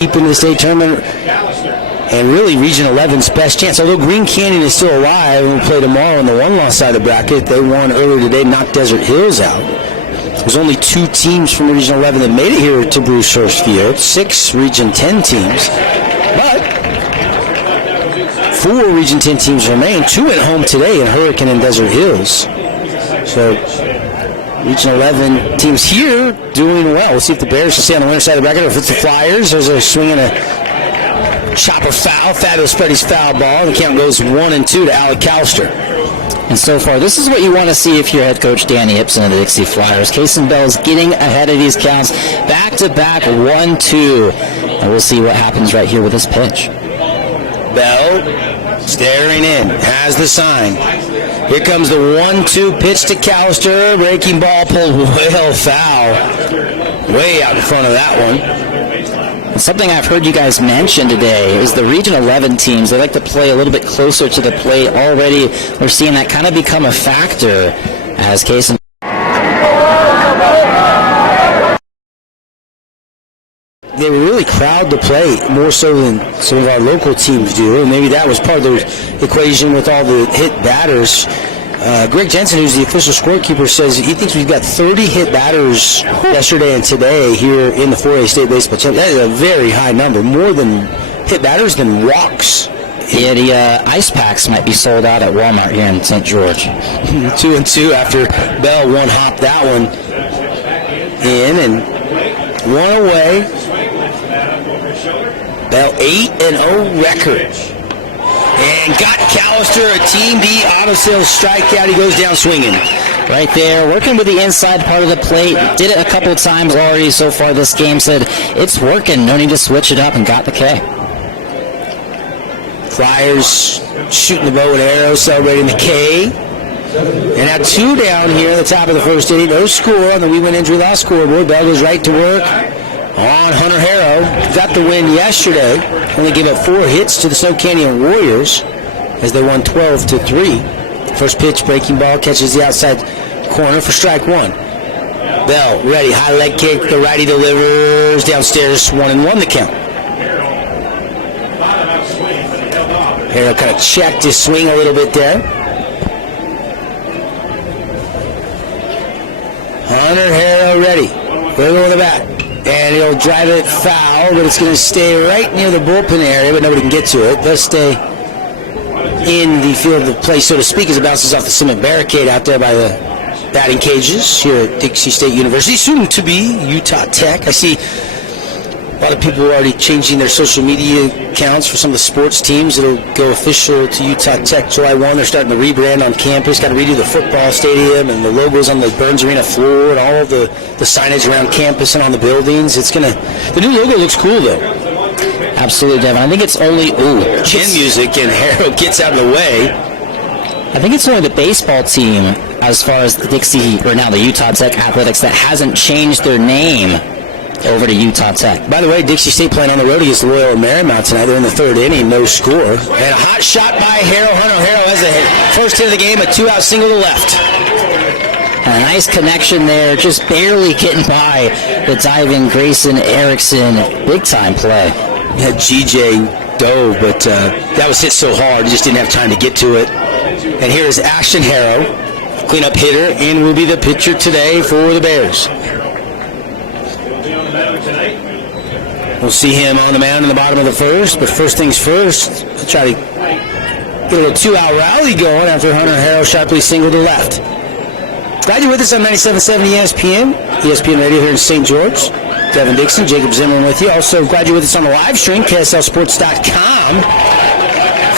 deep into the state tournament, and really Region 11's best chance. Although Green Canyon is still alive and will play tomorrow on the one-loss side of the bracket, they won earlier today, knocked Desert Hills out. There's only 2 teams from Region 11 that made it here to Bruce Hurst Field, 6 Region 10 teams, but 4 Region 10 teams remain, 2 at home today in Hurricane and Desert Hills. So Region 11 teams here doing well. We'll see if the Bears can stay on the winner side of the bracket or if it's the Flyers. There's a swing and a chopper foul. Fabulous Freddy's foul ball. The count goes 1-2 to Alec Calster. And so far, this is what you want to see if you're head coach Danny Hipson of the Dixie Flyers. Kaysen Bell's getting ahead of these counts. Back-to-back 1-2. And we'll see what happens right here with this pitch. Bell staring in. Has the sign. Here comes the 1-2 pitch to Calster. Breaking ball pulled well foul. Way out in front of that one. Something I've heard you guys mention today is the Region 11 teams. They like to play a little bit closer to the plate. Already we're seeing that kind of become a factor as Kaysen. They were really proud to play, more so than some of our local teams do. And maybe that was part of the equation with all the hit batters. Greg Jensen, who's the official scorekeeper, says he thinks we've got 30 hit batters yesterday and today here in the 4A State Baseball Championship. That is a very high number, more than hit batters than walks. Yeah, the ice packs might be sold out at Walmart here in St. George. 2-2 after Bell one-hopped that one in and one away. Bell 8-0 record. And got Callister a Team B auto sales strikeout. He goes down swinging. Right there, working with the inside part of the plate. Did it a couple of times already so far this game. Said, it's working. No need to switch it up, and got the K. Flyers shooting the bow and arrow, celebrating the K. And now 2 down here at the top of the first inning. No score on the We Win Injury Law scoreboard. Bell goes right to work on Hunter Harrow. Got the win yesterday. Only gave up 4 hits to the Snow Canyon Warriors as they won 12-3. First pitch, breaking ball, catches the outside corner for strike 1. Bell ready, high leg kick. The righty delivers downstairs, 1-1 the count. Harrow kind of checked his swing a little bit there. Hunter Harrow ready. Wiggle with the bat. And he'll drive it foul, but it's going to stay right near the bullpen area, but nobody can get to it. Does stay in the field of play, so to speak, as it bounces off the cement barricade out there by the batting cages here at Dixie State University, soon to be Utah Tech. I see a lot of people are already changing their social media accounts for some of the sports teams. It'll go official to Utah Tech July 1. They're starting to rebrand on campus. Got to redo the football stadium and the logos on the Burns Arena floor and all of the signage around campus and on the buildings. The new logo looks cool, though. Absolutely, Devin. I think it's only chin music, and Harrow gets out of the way. I think it's only the baseball team, as far as the Dixie, or now the Utah Tech Athletics, that hasn't changed their name over to Utah Tech. By the way, Dixie State playing on the road against Loyola Marymount tonight. They're in the 3rd inning, no score. And a hot shot by Harrow. Hunter Harrow has the first hit of the game, a 2-out single to left. A nice connection there, just barely getting by the diving Grayson Erickson. Big-time play. Yeah, GJ dove, but that was hit so hard, he just didn't have time to get to it. And here is Ashton Harrow, cleanup hitter, and will be the pitcher today for the Bears. We'll see him on the mound in the bottom of the 1st, but first things first, we'll try to get a little 2-out rally going after Hunter Harrow sharply singled to left. Glad you're with us on 97.7 ESPN Radio here in St. George. Devin Dixon, Jacob Zimmerman with you. Also, glad you're with us on the live stream, KSLSports.com.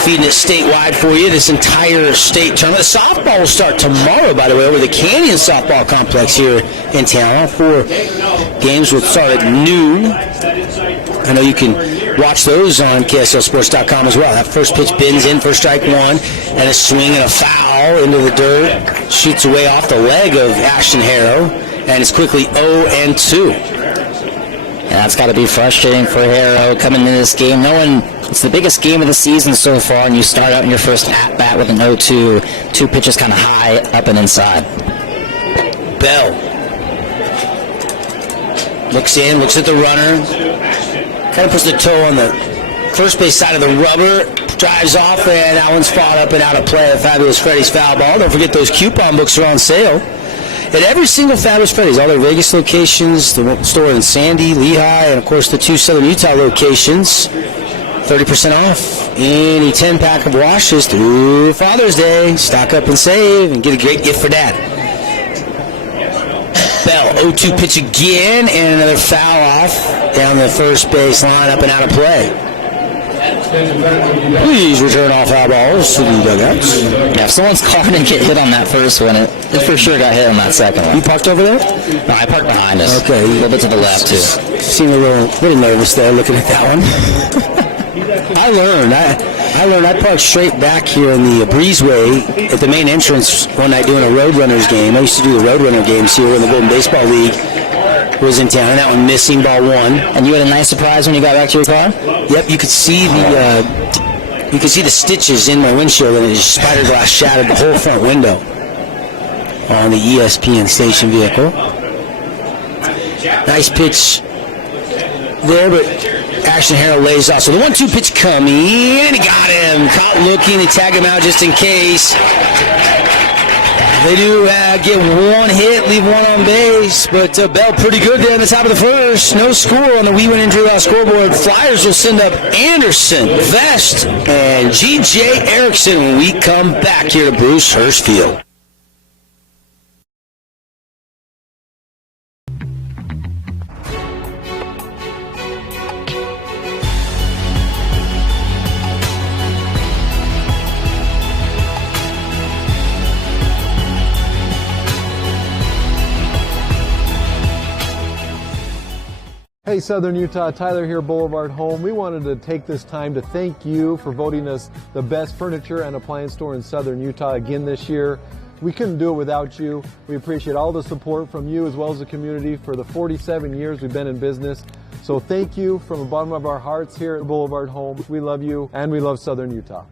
Feeding it statewide for you, this entire state tournament. The softball will start tomorrow, by the way, over the Canyon Softball Complex here in town. 4 games will start at noon. I know you can watch those on KSLSports.com as well. That first pitch bends in for strike 1, and a swing and a foul into the dirt. Shoots away off the leg of Ashton Harrow, and it's quickly 0-2. And that's got to be frustrating for Harrow coming into this game, knowing it's the biggest game of the season so far, and you start out in your first at-bat with an 0-2. 2 pitches kind of high, up and inside. Bell looks in, looks at the runner. Kind of puts the toe on the first base side of the rubber, drives off, and that one's fought up and out of play. Fabulous Freddy's foul ball. Don't forget those coupon books are on sale at every single Fabulous Freddy's, all their Vegas locations, the store in Sandy, Lehigh, and of course the 2 Southern Utah locations. 30% off any 10-pack of washes through Father's Day. Stock up and save and get a great gift for Dad. Bell, 0-2 pitch again, and another foul off down the first base line, up and out of play. Please return all foul balls to the dugouts. Yeah, if someone's car didn't get hit on that first one, it for sure got hit on that second one. You parked over there? No, I parked behind us. Okay. A little bit to the left, too. Seemed a little nervous there looking at that one. I learned. I parked straight back here in the breezeway at the main entrance one night doing a Roadrunners game. I used to do the Roadrunner games here when the Golden Baseball League was in town. That one missing, ball 1. And you had a nice surprise when you got back to your car? Yep, you could see the stitches in my windshield, and the spider glass shattered the whole front window on the ESPN station vehicle. Nice pitch there, but Ashton Harrell lays off. So the 1-2 pitch coming, and he got him. Caught looking, they tag him out just in case. They do get one hit, leave one on base, but Bell pretty good there on the top of the first. No score on the We Win Injury Law scoreboard. Flyers will send up Anderson, Vest, and G.J. Erickson when we come back here to Bruce Hurst Field. Hey Southern Utah, Tyler here, Boulevard Home. We wanted to take this time to thank you for voting us the best furniture and appliance store in Southern Utah again this year. We couldn't do it without you. We appreciate all the support from you as well as the community for the 47 years we've been in business. So thank you from the bottom of our hearts here at Boulevard Home. We love you and we love Southern Utah.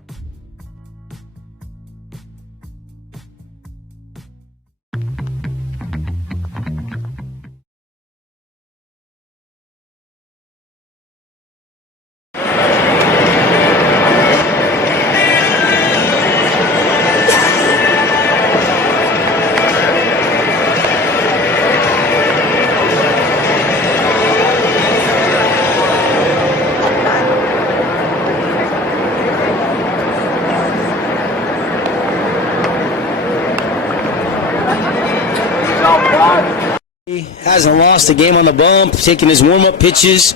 Hasn't lost a game on the bump, taking his warm-up pitches,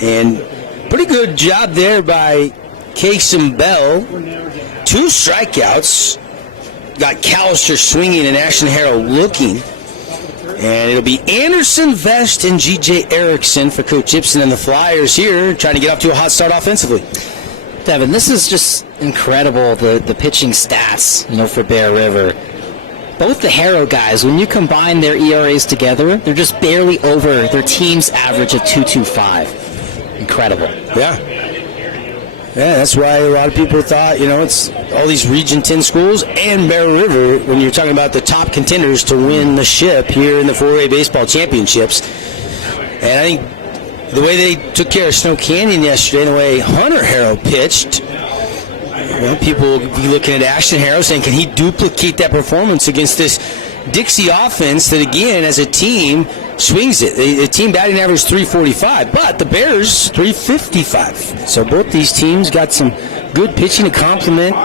and pretty good job there by Kason Bell. 2 strikeouts. Got Callister swinging and Ashton Harrell looking. And it'll be Anderson, Vest, and G.J. Erickson for Coach Gibson and the Flyers here, trying to get off to a hot start offensively. Devin, this is just incredible, the pitching stats, for Bear River. Both the Harrow guys, when you combine their ERAs together, they're just barely over their team's average of 2.25. Incredible. Yeah, that's why a lot of people thought, it's all these Region 10 schools and Bear River when you're talking about the top contenders to win the ship here in the 4A baseball championships. And I think the way they took care of Snow Canyon yesterday, the way Hunter Harrow pitched, people will be looking at Ashton Harrow saying, can he duplicate that performance against this Dixie offense that, again, as a team, swings it? The team batting average 345, but the Bears 355. So both these teams got some good pitching to complement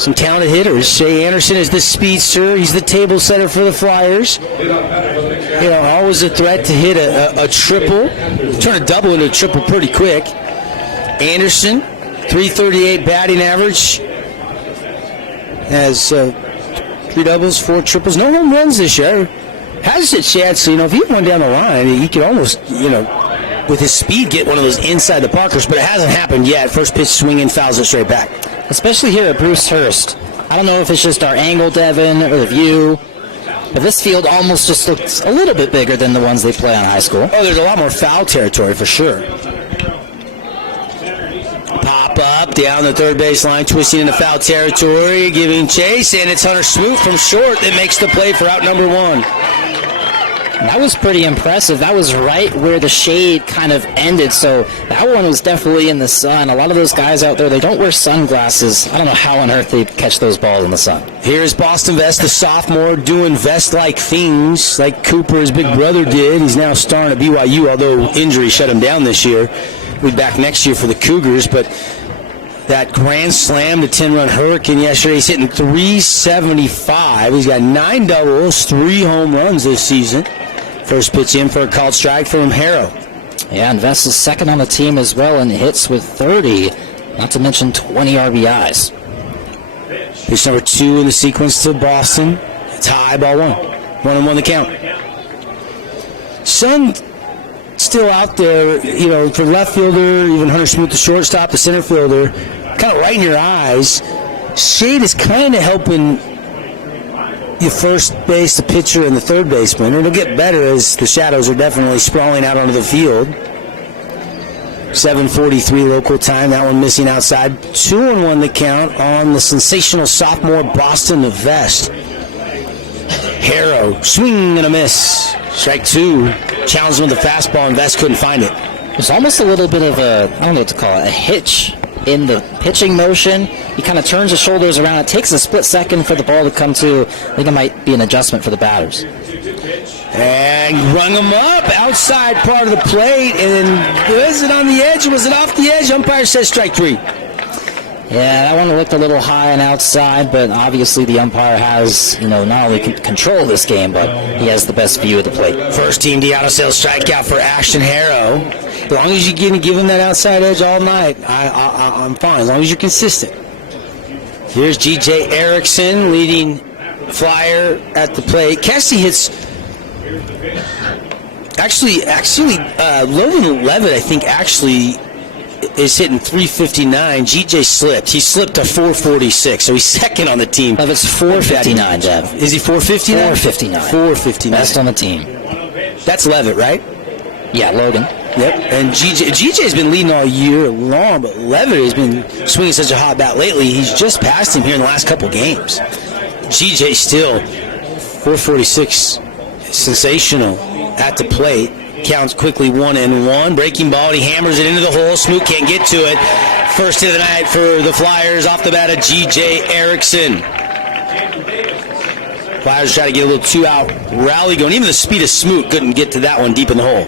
some talented hitters. Shea Anderson is the speedster. He's the table setter for the Flyers. Always a threat to hit a triple. Turn a double into a triple pretty quick. Anderson, 338 batting average. Has 3 doubles, 4 triples. No home runs this year. Has a chance, if he went down the line, he could almost, with his speed, get one of those inside the parkers, but it hasn't happened yet. First pitch swinging, fouls it straight back. Especially here at Bruce Hurst. I don't know if it's just our angle, Devin, or the view, but this field almost just looks a little bit bigger than the ones they play on high school. Oh, there's a lot more foul territory for sure. Pop up down the third base line, twisting into foul territory, giving chase, and it's Hunter Smoot from short that makes the play for out number 1. And that was pretty impressive. That was right where the shade kind of ended, so that one was definitely in the sun. A lot of those guys out there, they don't wear sunglasses. I don't know how on earth they catch those balls in the sun. Here's Boston Vest, the sophomore, doing Vest-like things like Cooper, his big brother, did. He's now starring at BYU, although injury shut him down this year. He'll be back next year for the Cougars, but that grand slam, the 10-run Hurricane yesterday, he's hitting 375. He's got 9 doubles, 3 home runs this season. First pitch in for a called strike from Harrow. Yeah, and Vest is second on the team as well in hits with 30, not to mention 20 RBIs. Pitch number 2 in the sequence to Boston. It's high, ball 1. 1-1 the count. Sun still out there, for left fielder, even Hunter Smoot, the shortstop, the center fielder, kind of right in your eyes. Shade is kind of helping your first base, the pitcher, and the third baseman. It'll get better as the shadows are definitely sprawling out onto the field. 7:43 local time. That one missing outside. 2-1 the count on the sensational sophomore Boston Vest. Harrow, swing and a miss. Strike 2. Challenged him with the fastball, and Vest couldn't find it. There's almost a little bit of I don't know what to call it, a hitch in the pitching motion. He kind of turns his shoulders around. It takes a split second for the ball to come to. I think it might be an adjustment for the batters. And rung him up outside part of the plate. And was it on the edge or was it off the edge? Umpire says strike 3. Yeah, that one looked a little high and outside, but obviously the umpire has, not only control this game, but he has the best view of the plate. First team out of sales strikeout for Ashton Harrow. As long as you give him that outside edge all night, I'm fine. As long as you're consistent. Here's G.J. Erickson, leading flyer at the plate. Cassie hits. Actually, Logan Levitt, I think, is hitting 359. G.J. slipped. He slipped to 446, so he's second on the team. Levitt's 459, Dev. Is he 459? 459. 459. Best on the team. That's Levitt, right? Yeah, Logan. Yep, and GJ's been leading all year long, but Levitt has been swinging such a hot bat lately. He's just passed him here in the last couple games. GJ still 446, sensational at the plate. Counts quickly 1-1. Breaking ball, he hammers it into the hole. Smoot can't get to it. First hit of the night for the Flyers off the bat of G.J. Erickson. Flyers try to get a little 2-out rally going. Even the speed of Smoot couldn't get to that one deep in the hole.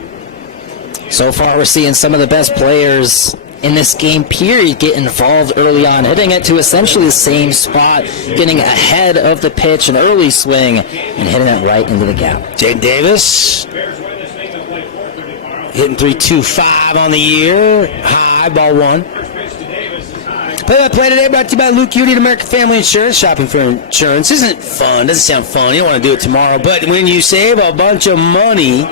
So far, we're seeing some of the best players in this game, period, get involved early on, hitting it to essentially the same spot, getting ahead of the pitch, an early swing, and hitting it right into the gap. Jaden Davis hitting 3.25 on the year. High, ball 1. Play-by-play today brought to you by Luke Udy at American Family Insurance. Shopping for insurance isn't fun. Doesn't sound fun. You don't want to do it tomorrow. But when you save a bunch of money,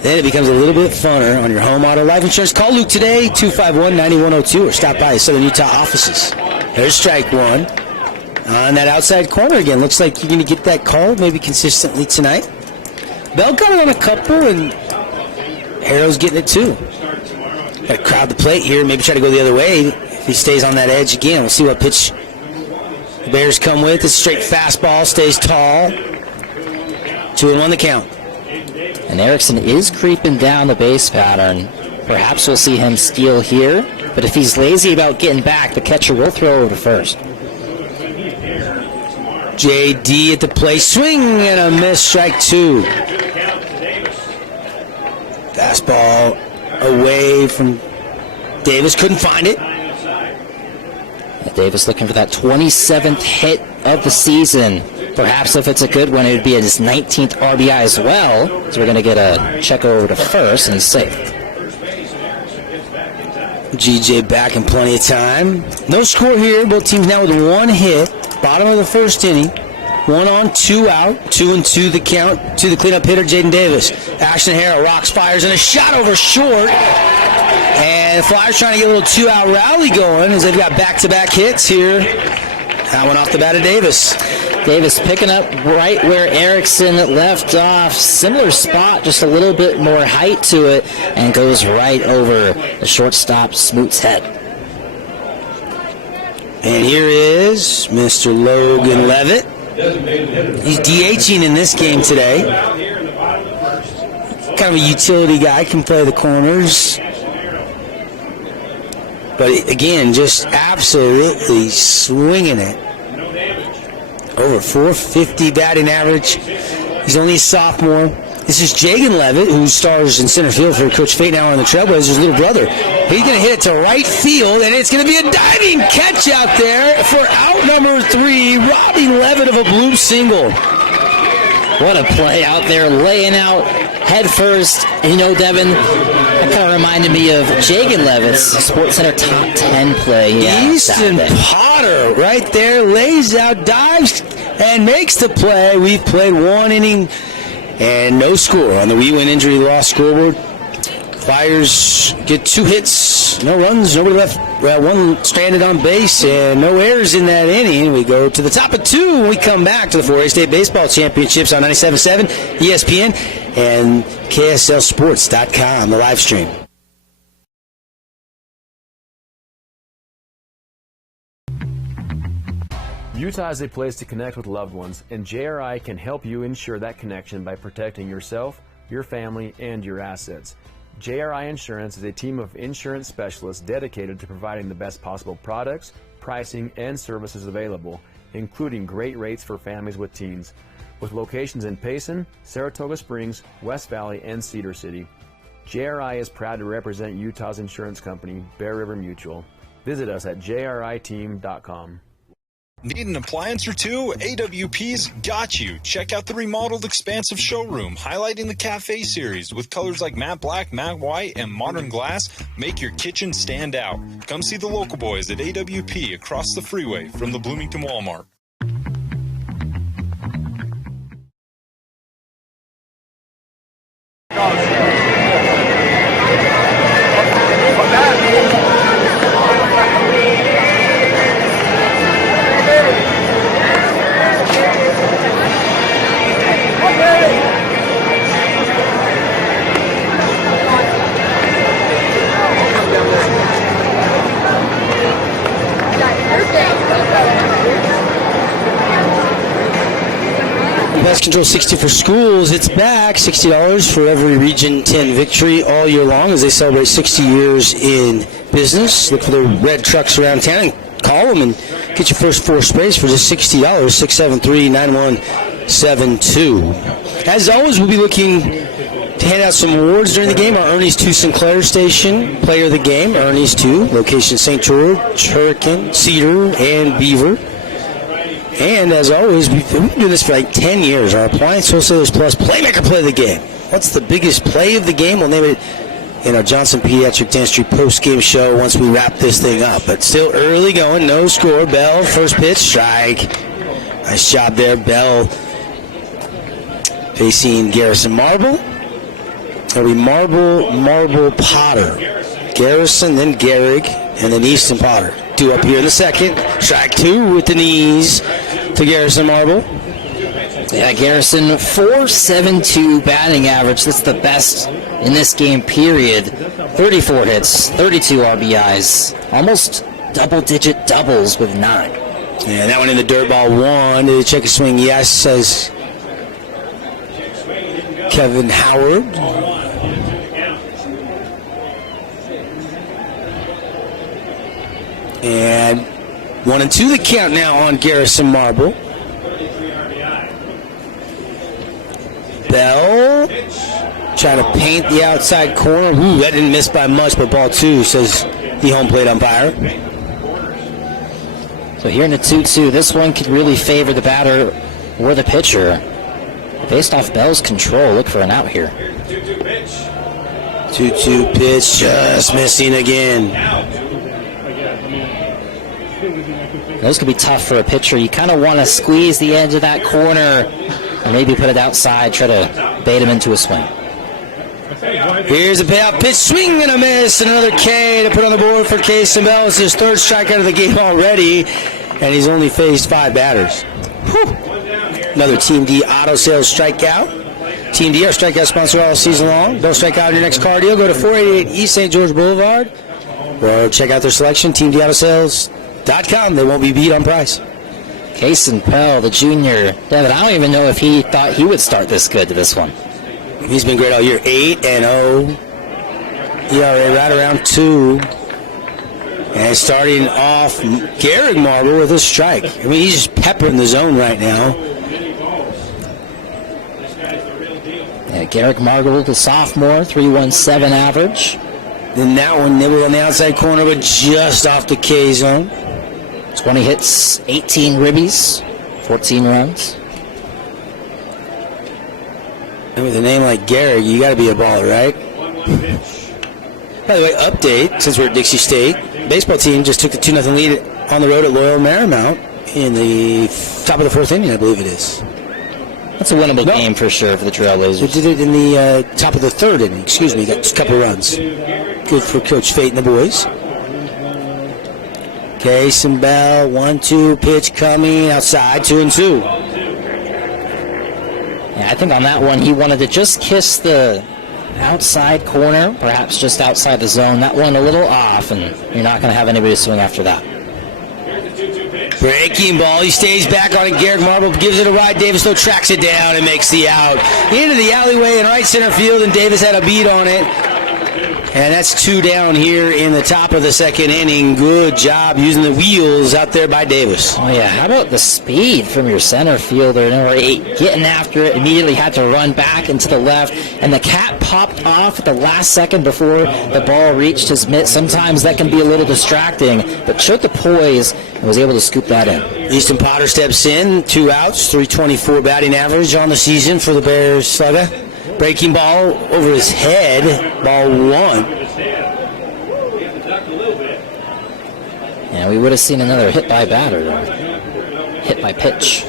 then it becomes a little bit funner on your home, auto, life insurance. Call Luke today, 251-9102, or stop by his Southern Utah offices. There's strike 1. On that outside corner again. Looks like you're going to get that call maybe consistently tonight. Bell got it on a couple, and Harrow's getting it too. Got to crowd the plate here, maybe try to go the other way if he stays on that edge again. We'll see what pitch the Bears come with. It's a straight fastball, stays tall. 2-1 the count. And Erickson is creeping down the base pattern. Perhaps we'll see him steal here, but if he's lazy about getting back, the catcher will throw over to first. JD at the plate, swing and a miss, strike 2. Fastball away from Davis, couldn't find it. Davis looking for that 27th hit of the season. Perhaps if it's a good one, it would be his 19th RBI as well. So we're going to get a check over to first, and he's safe. GJ back in plenty of time. No score here. Both teams now with 1 hit. Bottom of the first inning. 1 on, 2 out. 2-2 the count to the cleanup hitter, Jaden Davis. Ashton Harrow rocks, fires, and a shot over short. And the Flyers trying to get a little 2-out rally going as they've got back-to-back hits here. That one off the bat of Davis. Davis picking up right where Erickson left off. Similar spot, just a little bit more height to it, and goes right over the shortstop Smoot's head. And here is Mr. Logan Levitt. He's DHing in this game today. kind of a utility guy, can play the corners. But again, just absolutely swinging it. Over 450 batting average. He's only a sophomore. This is Jagan Levitt, who stars in center field for Coach Fate now on the Trailblazers' little brother. He's going to hit it to right field, and it's going to be a diving catch out there for out number 3, robbing Levitt of a bloop single. What a play out there, laying out head first. And you know, Devin, that kind of reminded me of Jagan Levitt's SportsCenter top 10 play. Yeah, Easton Potter right there lays out, dives, and makes the play. We've played 1 inning and no score on the We Win Injury Loss scoreboard. Flyers get 2 hits, no runs, nobody left. Well, 1 stranded on base, and no errors in that inning. We go to the top of 2 when we come back to the 4A State Baseball Championships on 97.7 ESPN and KSLSports.com, the live stream. Utah is a place to connect with loved ones, and JRI can help you ensure that connection by protecting yourself, your family, and your assets. JRI Insurance is a team of insurance specialists dedicated to providing the best possible products, pricing, and services available, including great rates for families with teens. With locations in Payson, Saratoga Springs, West Valley, and Cedar City, JRI is proud to represent Utah's insurance company, Bear River Mutual. Visit us at jriteam.com. Need an appliance or two? AWP's got you. Check out the remodeled expansive showroom, highlighting the Cafe series with colors like matte black, matte white, and modern glass. Make your kitchen stand out. Come see the local boys at AWP across the freeway from the Bloomington Walmart. Pest Control 60 for Schools, it's back. $60 for every Region 10 victory all year long as they celebrate 60 years in business. Look for the red trucks around town and call them and get your first 4 sprays for just $60. 673-9172. As always, we'll be looking to hand out some awards during the game. Our Ernie's 2 Sinclair Station Player of the Game, Ernie's 2, location St. George, Hurricane, Cedar, and Beaver. And as always, we've been doing this for like 10 years. Our Appliance Wholesalers Plus Playmaker Play of the Game. What's the biggest play of the game? We'll name it in our Johnson Pediatric Dentistry post-game show once we wrap this thing up. But still early going, no score. Bell, first pitch, strike. Nice job there, Bell. Facing Garrison Marble. It'll be Marble, Potter. Garrison, then Gehrig, and then Easton Potter. 2 up here in the second. Strike 2 with the knees to Garrison Marble. Yeah, Garrison, .472 batting average. That's the best in this game, period. 34 hits, 32 RBIs, almost double-digit doubles with 9. Yeah, that one in the dirt ball 1. Did he check his swing? Yes, says Kevin Howard. And 1-2 the count now on Garrison Marble. Bell trying to paint the outside corner. Ooh, that didn't miss by much, but ball 2, says the home plate umpire. So here in the 2-2, this one could really favor the batter or the pitcher. Based off Bell's control, look for an out here. 2-2 pitch, just missing again. Those could be tough for a pitcher. You kind of want to squeeze the edge of that corner or maybe put it outside, try to bait him into a swing. Here's a payoff pitch, swing and a miss. Another K to put on the board for Kason Bell. It's his 3rd strikeout of the game already, and he's only faced 5 batters. Whew. Another Team D auto sales strikeout. Team D, our strikeout sponsor all season long. Don't strike out on your next car deal. Go to 488 East St. George Boulevard or check out their selection, teamdautosales.com. They won't be beat on price. Kason Bell, the junior. Devin, I don't even know if he thought he would start this good to this one. He's been great all year. 8-0. ERA right around 2. And starting off, Garrett Marble with a strike. I mean, he's just peppering the zone right now. Yeah, Garrett Marble, the sophomore, 3.17 average. Then that one nibbled on the outside corner, but just off the K zone. 20 hits, 18 ribbies, 14 runs. And with a name like Garrett, you got to be a baller, right? By the way, update, since we're at Dixie State, baseball team just took the 2-0 lead on the road at Loyal Marymount in the top of the 4th inning, I believe it is. That's a winnable game for sure for the Trailblazers. They did it in the top of the 3rd inning, got a couple of runs. Good for Coach Fate and the boys. Case and Bell, 1-2, pitch coming, outside, 2-2. Yeah, I think on that one he wanted to just kiss the outside corner, perhaps just outside the zone. That one a little off, and you're not going to have anybody swing after that. Breaking ball, he stays back on it. Garrett Marble gives it a ride. Davis though tracks it down and makes the out. Into the alleyway in right center field, and Davis had a beat on it. And that's 2 down here in the top of the 2nd inning. Good job using the wheels out there by Davis. Oh, yeah. How about the speed from your center fielder? Number 8, getting after it, immediately had to run back into the left. And the cap popped off at the last second before the ball reached his mitt. Sometimes that can be a little distracting, but showed the poise and was able to scoop that in. Easton Potter steps in, 2 outs, 324 batting average on the season for the Bears slugger. Breaking ball over his head, ball 1. Yeah, we would have seen another hit by batter, though. Hit by pitch.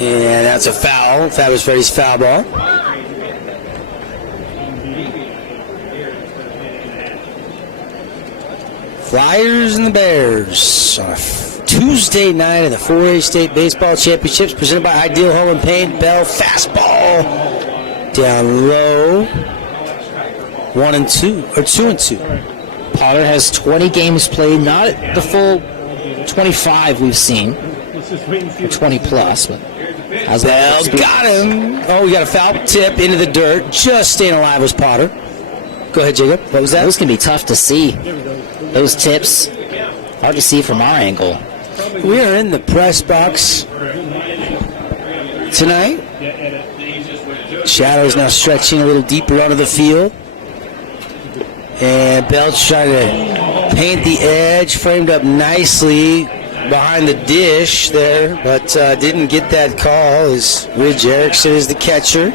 And that's a foul. That was Freddie's foul ball. Flyers and the Bears on a Tuesday night of the 4A State Baseball Championships presented by Ideal Home and Paint. Bell fastball down low. 1-2 or 2-2. Potter has 20 games played, not at the full 25 we've seen, or 20 plus, but Bell got him. Oh, we got a foul tip into the dirt. Just staying alive was Potter. Go ahead, Jacob. What was that? Those can be tough to see. Those tips, hard to see from our angle. We are in the press box tonight. Shadows now stretching a little deeper onto the field. And Bell's trying to paint the edge, framed up nicely behind the dish there, but didn't get that call as Ridge Erickson is the catcher.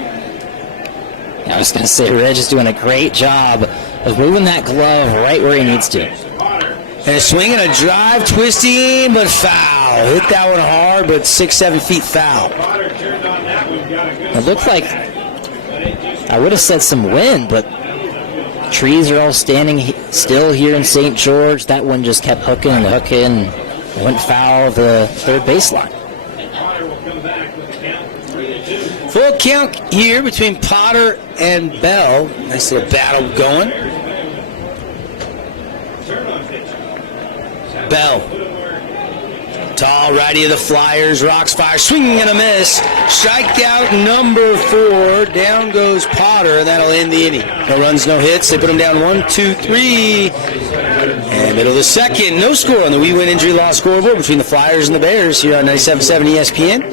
I was going to say, Reg is doing a great job of moving that glove right where he needs to. And a swing and a drive, twisting, but foul. Hit that one hard, but 6-7 feet foul. It looked like, I would have said some wind, but trees are all standing still here in St. George. That one just kept hooking and hooking. Went foul of the third baseline. Full count here between Potter and Bell. Nice little battle going. Bell. Tall righty of the Flyers. Rocks fire. Swing and a miss. Strikeout number 4. Down goes Potter. That'll end the inning. No runs, no hits. They put him down 1, 2, 3. And middle of the 2nd. No score on the We Win Injury Law scoreboard between the Flyers and the Bears here on 97.7 ESPN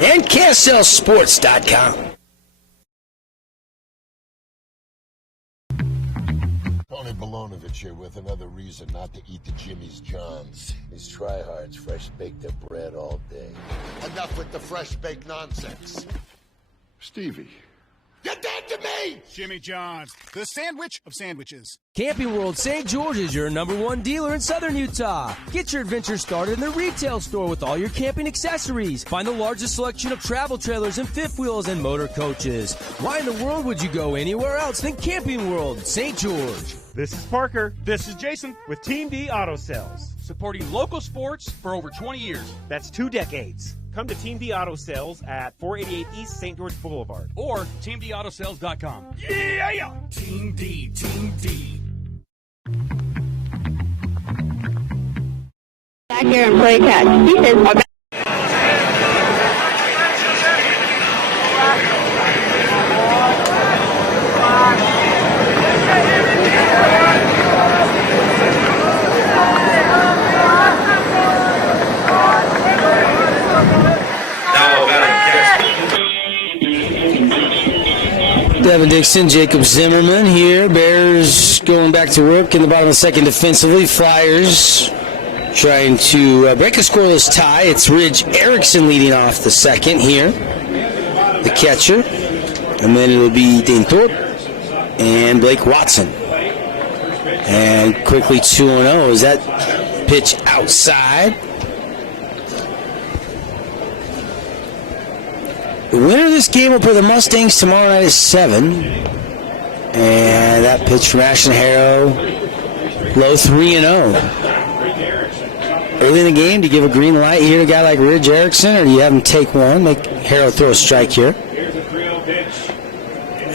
and KSLSports.com. Tony Bolonovich here with another reason not to eat the Jimmy's Johns. These tryhards fresh bake their bread all day. Enough with the fresh baked nonsense. Stevie. You're dead to me! Jimmy John's, the sandwich of sandwiches. Camping World St. George is your #1 dealer in southern Utah. Get your adventure started in the retail store with all your camping accessories. Find the largest selection of travel trailers and fifth wheels and motor coaches. Why in the world would you go anywhere else than Camping World St. George? This is Parker. This is Jason with Team D Auto Sales. Supporting local sports for over 20 years. That's 2 decades. Come to Team D Auto Sales at 488 East St. George Boulevard. Or TeamDAutoSales.com. Yeah! Team D, Team D. Back here and play catch. He says, Devin Dixon, Jacob Zimmerman here. Bears going back to work in the bottom of the second defensively. Flyers trying to break a scoreless tie. It's Ridge Erickson leading off the second here, the catcher. And then it'll be Dane Thorpe and Blake Watson. And quickly 2-0. Is that pitch outside? The winner of this game will play the Mustangs tomorrow night at 7. And that pitch from Ashton Harrow, low 3-0. Early in the game, to give a green light here to a guy like Ridge Erickson, or do you have him take one, make Harrow throw a strike here?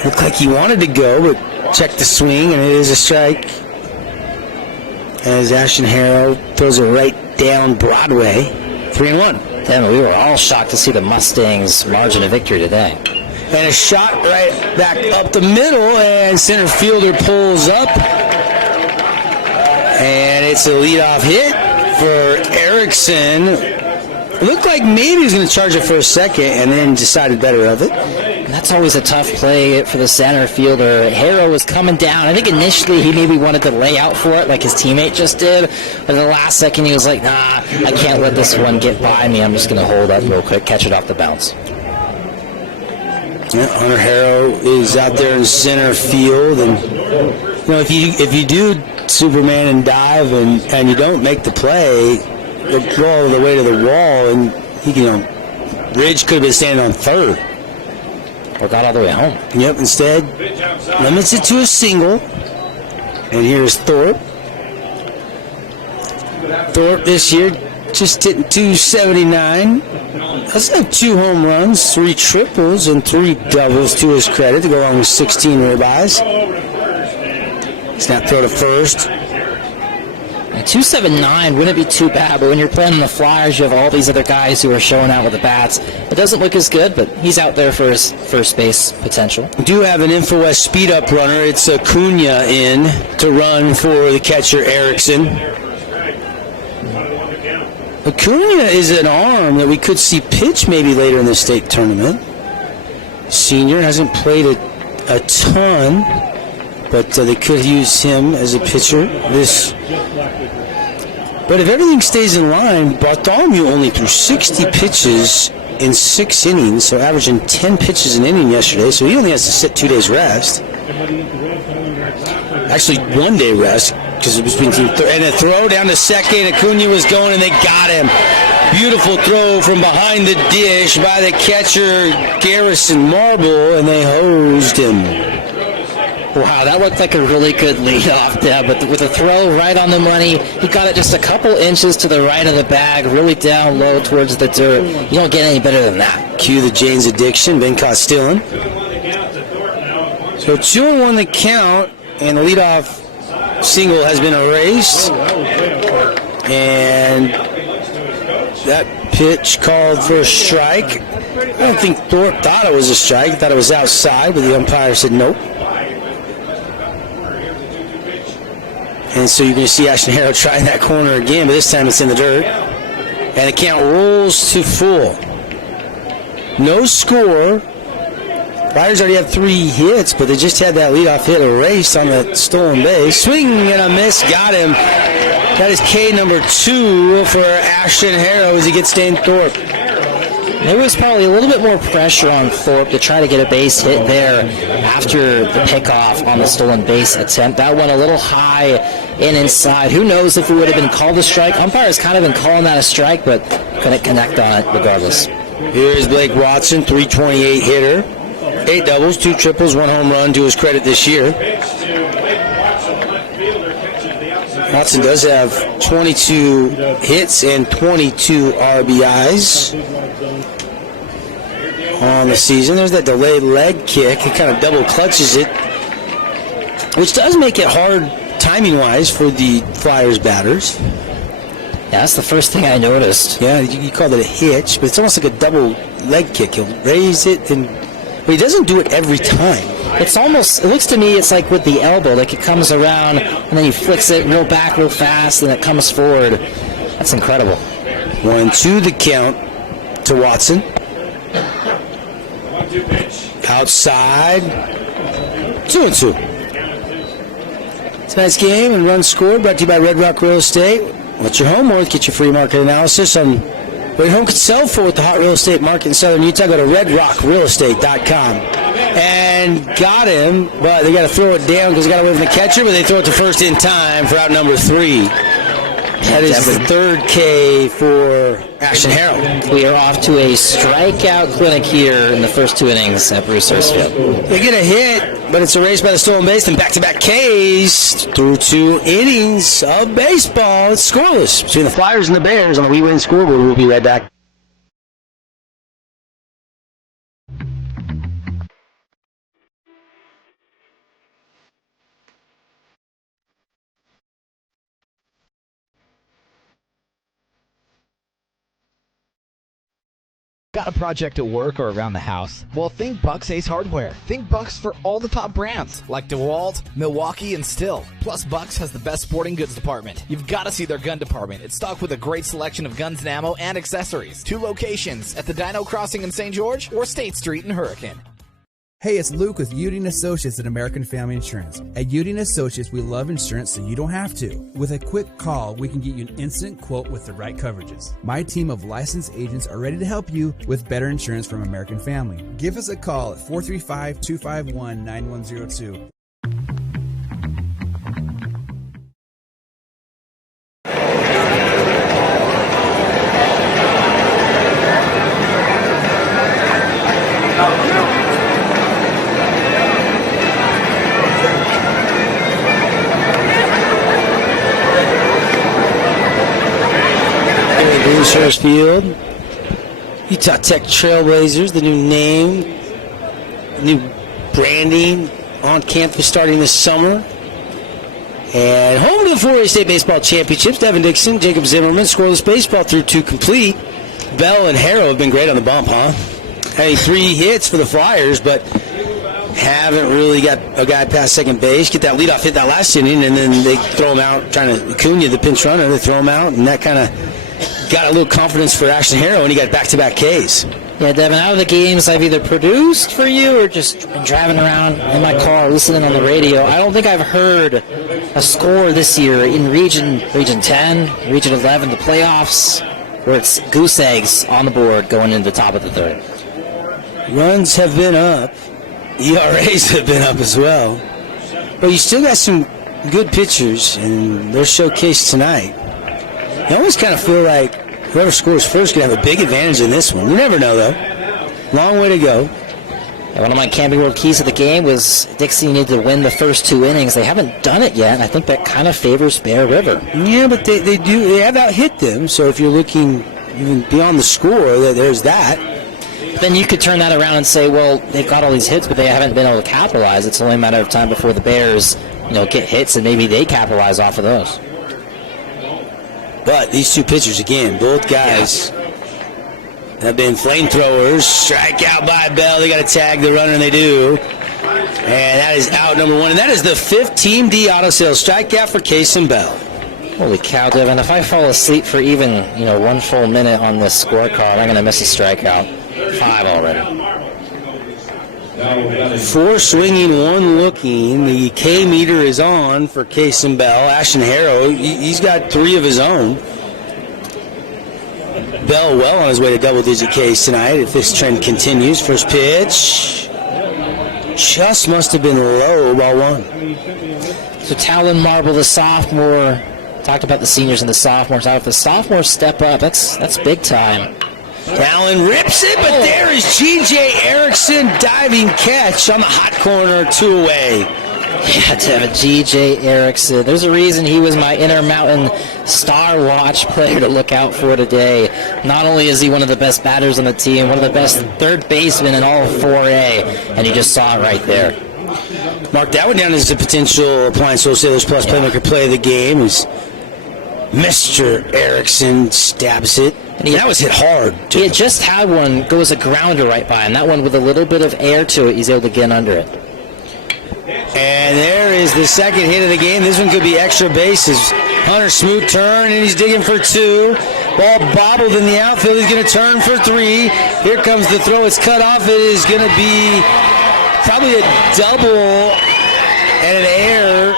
Looked like he wanted to go, but checked the swing, and it is a strike. As Ashton Harrow throws it right down Broadway, 3-1. Damn, we were all shocked to see the Mustangs' margin of victory today. And a shot right back up the middle, and center fielder pulls up. And it's a leadoff hit for Erickson. It looked like maybe he was going to charge it for a second and then decided better of it. That's always a tough play for the center fielder. Harrow was coming down. I think initially he maybe wanted to lay out for it like his teammate just did. But at the last second he was like, nah, I can't let this one get by me. I'm just going to hold up real quick, catch it off the bounce. Yeah, Hunter Harrow is out there in center field. And, you know, if you do Superman and dive and you don't make the play, you'll go all the way to the wall. And, Ridge could have been standing on third. Or got all the way home. Yep, instead, limits it to a single. And here's Thorpe. Thorpe this year just hitting .279. That's like 2 home runs, 3 triples, and 3 doubles to his credit to go along with 16 ribeyes. Snap throw to first. 279 wouldn't be too bad, but when you're playing the Flyers, you have all these other guys who are showing out with the bats. It doesn't look as good, but he's out there for his first base potential. We do have an InfoWest speed-up runner. It's Acuna in to run for the catcher, Erickson. Acuna is an arm that we could see pitch maybe later in the state tournament. Senior hasn't played a ton, but they could use him as a pitcher. But if everything stays in line, Bartholomew only threw 60 pitches in 6 innings, so averaging 10 pitches an inning yesterday, so he only has to sit 2 days rest. Actually, 1 day rest, because it was between and a throw down to second. Acuna was going, and they got him. Beautiful throw from behind the dish by the catcher, Garrison Marble, and they hosed him. Wow, that looked like a really good leadoff there, but with a throw right on the money, he got it just a couple inches to the right of the bag, really down low towards the dirt. You don't get any better than that. Cue the Jane's Addiction, Ben Costillan. So 2-1 the count, and the leadoff single has been erased. And that pitch called for a strike. I don't think Thorpe thought it was a strike. He thought it was outside, but the umpire said nope. And so you're going to see Ashton Harrow try that corner again, but this time it's in the dirt. And the count rolls to full. No score. Flyers already have 3 hits, but they just had that leadoff hit erased on the stolen base. Swing and a miss, got him. That is K number 2 for Ashton Harrow as he gets Dane Thorpe. There was probably a little bit more pressure on Thorpe to try to get a base hit there after the pickoff on the stolen base attempt. That went a little high and inside. Who knows if it would have been called a strike? Umpires kind of been calling that a strike, but couldn't connect on it regardless. Here's Blake Watson, 328 hitter. 8 doubles, 2 triples, 1 home run to his credit this year. Watson does have 22 hits and 22 RBIs on the season. There's that delayed leg kick. He kind of double clutches it, which does make it hard timing-wise for the Flyers batters. Yeah, that's the first thing I noticed. Yeah, you called it a hitch, but it's almost like a double leg kick. He'll raise it, but he doesn't do it every time. It looks to me it's like with the elbow, like it comes around and then he flicks it real back real fast and it comes forward. That's incredible. 1-2 the count to Watson. Outside, 2-2. Tonight's game and run scored brought to you by Red Rock Real Estate. What's your home worth? Get your free market analysis on what your home could sell for with the hot real estate market in Southern Utah. Go to redrockrealestate.com. And got him, but they got to throw it down because they got away from the catcher, but they throw it to first in time for out number 3. That is the third K for Ashton Harrell. We are off to a strikeout clinic here in the first 2 innings at Bruce Hurstfield. They get a hit, but it's erased by the stolen base, and back-to-back Ks through 2 innings of baseball. It's scoreless between the Flyers and the Bears on the We Win scoreboard. We'll be right back. Got a project at work or around the house? Well, think Bucks Ace Hardware. Think Bucks for all the top brands like DeWalt, Milwaukee, and Stihl. Plus, Bucks has the best sporting goods department. You've got to see their gun department. It's stocked with a great selection of guns and ammo and accessories. 2 locations at the Dino Crossing in St. George or State Street in Hurricane. Hey, it's Luke with Udine Associates at American Family Insurance. At Udine Associates, we love insurance so you don't have to. With a quick call, we can get you an instant quote with the right coverages. My team of licensed agents are ready to help you with better insurance from American Family. Give us a call at 435-251-9102. Field. Utah Tech Trailblazers, the new name, new branding on campus starting this summer. And home to the 4A State Baseball Championships, Devin Dixon, Jacob Zimmerman, scoreless baseball through 2 complete. Bell and Harrow have been great on the bump, huh? Having 3 hits for the Flyers, but haven't really got a guy past second base. Get that leadoff hit that last inning, and then they throw him out, trying to Acuna, the pinch runner, they throw him out, and that kind of got a little confidence for Ashton Harrell, and he got back-to-back Ks. Yeah, Devin, out of the games I've either produced for you or just been driving around in my car listening on the radio, I don't think I've heard a score this year in Region 10, Region 11, the playoffs, where it's goose eggs on the board going into the top of the 3rd. Runs have been up. ERAs have been up as well. But you still got some good pitchers, and they're showcased tonight. I always kind of feel like whoever scores first could have a big advantage in this one. You never know, though. Long way to go. And one of my Camping World keys of the game was Dixie needed to win the first 2 innings. They haven't done it yet, and I think that kind of favors Bear River. Yeah, but they have out-hit them, so if you're looking even beyond the score, there's that. Then you could turn that around and say, well, they've got all these hits, but they haven't been able to capitalize. It's only a matter of time before the Bears, get hits, and maybe they capitalize off of those. But these 2 pitchers, again, both guys have been flamethrowers. Strikeout by Bell. They got to tag the runner, and they do. And that is out number 1. And that is the 5th Team D Auto Sales strikeout for Kason Bell. Holy cow, Devin. If I fall asleep for even, 1 full minute on this scorecard, I'm going to miss a strikeout. 5 already. 4 swinging, 1 looking. The K meter is on for Kason Bell. Ashton Harrow, he's got 3 of his own. Bell well on his way to double-digit Ks tonight if this trend continues. First pitch just must have been low, ball 1. So Talon Marble, the sophomore, talked about the seniors and the sophomores. If the sophomores step up, that's big time. Allen rips it, but there is G.J. Erickson diving catch on the hot corner, 2 away. Yeah, Devin, G.J. Erickson. There's a reason he was my Intermountain Star Watch player to look out for today. Not only is he one of the best batters on the team, one of the best third basemen in all of 4A, and you just saw it right there. Mark that one down as a potential Appliance Wholesalers Plus playmaker play of the game as Mr. Erickson stabs it. And that was hit hard, too. He had just had one go as a grounder right by him. That one with a little bit of air to it, he's able to get under it. And there is the second hit of the game. This one could be extra bases. Hunter smooth turn, and he's digging for 2. Ball bobbled in the outfield. He's going to turn for 3. Here comes the throw. It's cut off. It is going to be probably a double and an error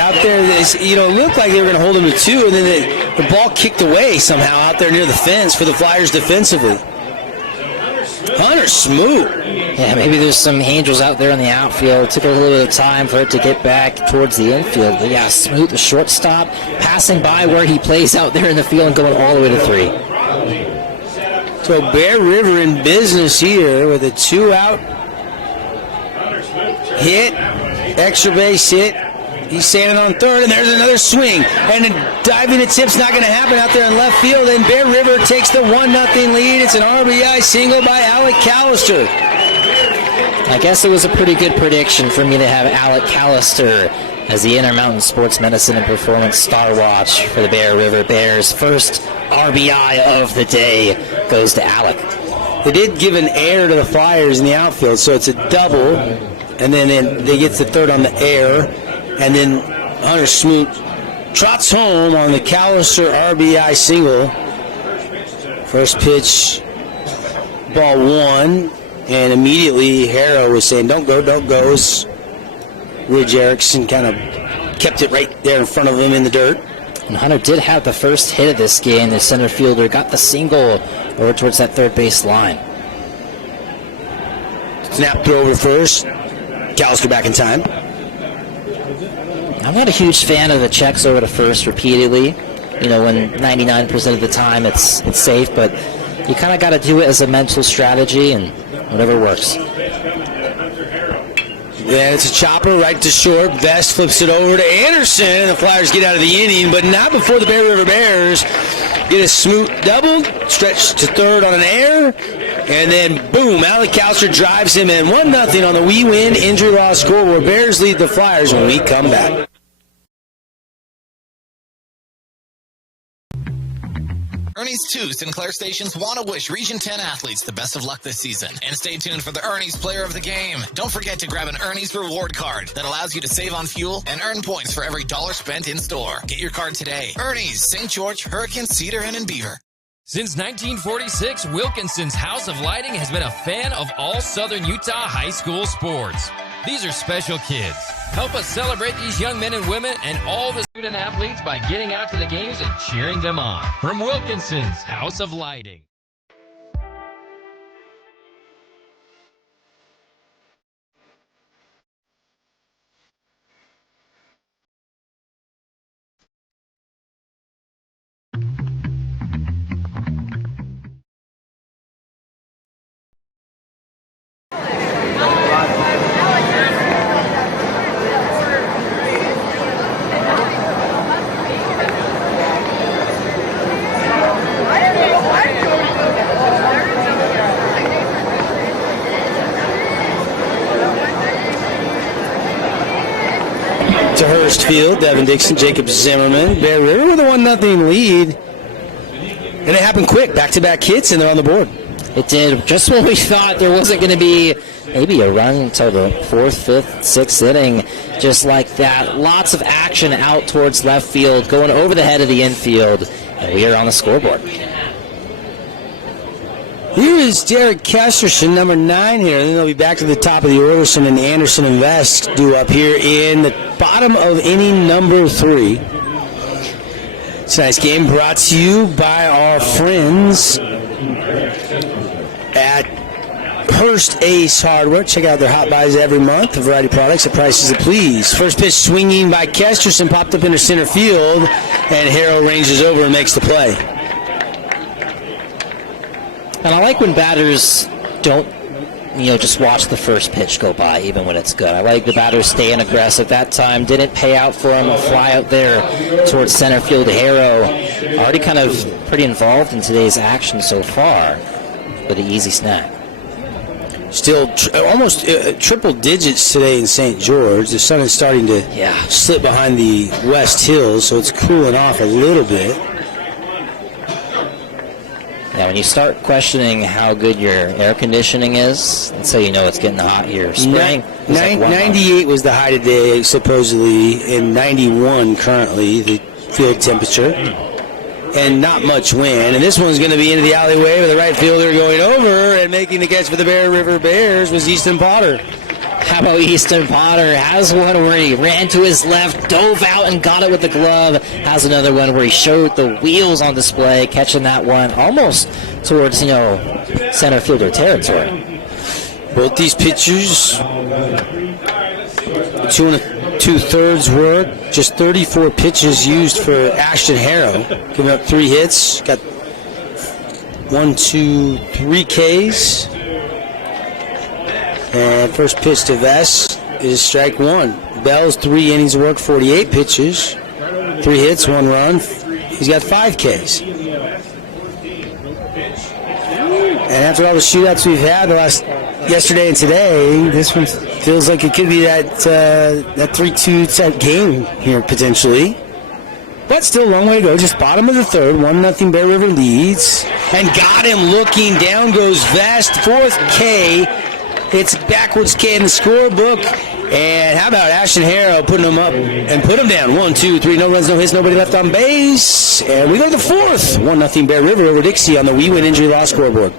out there. It looked like they were going to hold him to 2, and then the ball kicked away somehow out there near the fence for the Flyers defensively. Hunter Smoot. Yeah, maybe there's some angels out there in the outfield. It took a little bit of time for it to get back towards the infield. But yeah, Smoot, the shortstop, passing by where he plays out there in the field and going all the way to 3. So Bear River in business here with a 2-out hit, extra base hit. He's standing on 3rd, and there's another swing. And a diving attempt's not going to happen out there in left field, and Bear River takes the 1-0 lead. It's an RBI single by Alec Callister. I guess it was a pretty good prediction for me to have Alec Callister as the Intermountain Sports Medicine and Performance Star Watch for the Bear River Bears. First RBI of the day goes to Alec. They did give an error to the Flyers in the outfield, so it's a double, and then they get the 3rd on the error. And then Hunter Smoot trots home on the Callister RBI single. First pitch, ball 1, and immediately Harrow was saying, don't go. Ridge Erickson kind of kept it right there in front of him in the dirt. And Hunter did have the first hit of this game. The center fielder got the single over towards that third base line. Snap throw over to first. Callister back in time. I'm not a huge fan of the checks over to first repeatedly. When 99% of the time it's safe, but you kind of got to do it as a mental strategy and whatever works. Yeah, it's a chopper right to short. Best flips it over to Anderson, and the Flyers get out of the inning, but not before the Bear River Bears get a Smoot double, stretch to 3rd on an error, and then boom, Alec Callister drives him in 1-0 on the We Win injury loss scoreboard. Bears lead the Flyers when we come back. Ernie's 2 Sinclair stations want to wish Region 10 athletes the best of luck this season. And stay tuned for the Ernie's Player of the Game. Don't forget to grab an Ernie's reward card that allows you to save on fuel and earn points for every dollar spent in store. Get your card today. Ernie's, St. George, Hurricane, Cedar, and Beaver. Since 1946, Wilkinson's House of Lighting has been a fan of all Southern Utah high school sports. These are special kids. Help us celebrate these young men and women and all the student athletes by getting out to the games and cheering them on. From Wilkinson's House of Lighting. To Hurst Field, Devin Dixon, Jacob Zimmerman. Bear River with a 1-0 lead. And it happened quick. Back-to-back hits, and they're on the board. It did. Just when we thought there wasn't going to be maybe a run until the 4th, 5th, 6th inning, just like that. Lots of action out towards left field, going over the head of the infield, and we are on the scoreboard. Here is Derek Kesterson, number 9 here. And then they'll be back to the top of the order. Some and Anderson and Vest do up here in the bottom of inning number 3. Tonight's game brought to you by our friends at Hurst Ace Hardware. Check out their hot buys every month. A variety of products at prices that please. First pitch swinging by Kesterson, popped up into center field, and Harrell ranges over and makes the play. And I like when batters don't, just watch the first pitch go by, even when it's good. I like the batters staying aggressive. That time didn't pay out for him. A fly out there towards center field. Harrow already kind of pretty involved in today's action so far with an easy snag. Still almost triple digits today in St. George. The sun is starting to slip behind the West Hills, so it's cooling off a little bit. Yeah, when you start questioning how good your air conditioning is, that's how you know it's getting hot here. Spring. 98 was the high today, supposedly, and 91 currently, the field temperature. And not much wind. And this one's going to be into the alleyway with the right fielder going over, and making the catch for the Bear River Bears was Easton Potter. How about Easton Potter? Has one where he ran to his left, dove out and got it with the glove. Has another one where he showed the wheels on display, catching that one almost towards, center fielder territory. Both these pitchers, 2 2/3 work, just 34 pitches used for Ashton Harrow, giving up 3 hits, got 1, 2, 3 Ks. And first pitch to Vest is strike 1. Bell's 3 innings of work, 48 pitches, 3 hits, 1 run. He's got 5 Ks. And after all the shootouts we've had yesterday and today, this one feels like it could be that 3-2 type game here potentially. But still a long way to go. Just bottom of the third. 1-0 Bear River leads. And got him looking. Down goes Vest. 4th K. It's backwards K in the scorebook. And how about Ashton Harrow putting him up and put him down? 1, 2, 3. No runs, no hits, nobody left on base. And we go to the 4th. 1-0 Bear River over Dixie on the We Win Injury Law scoreboard.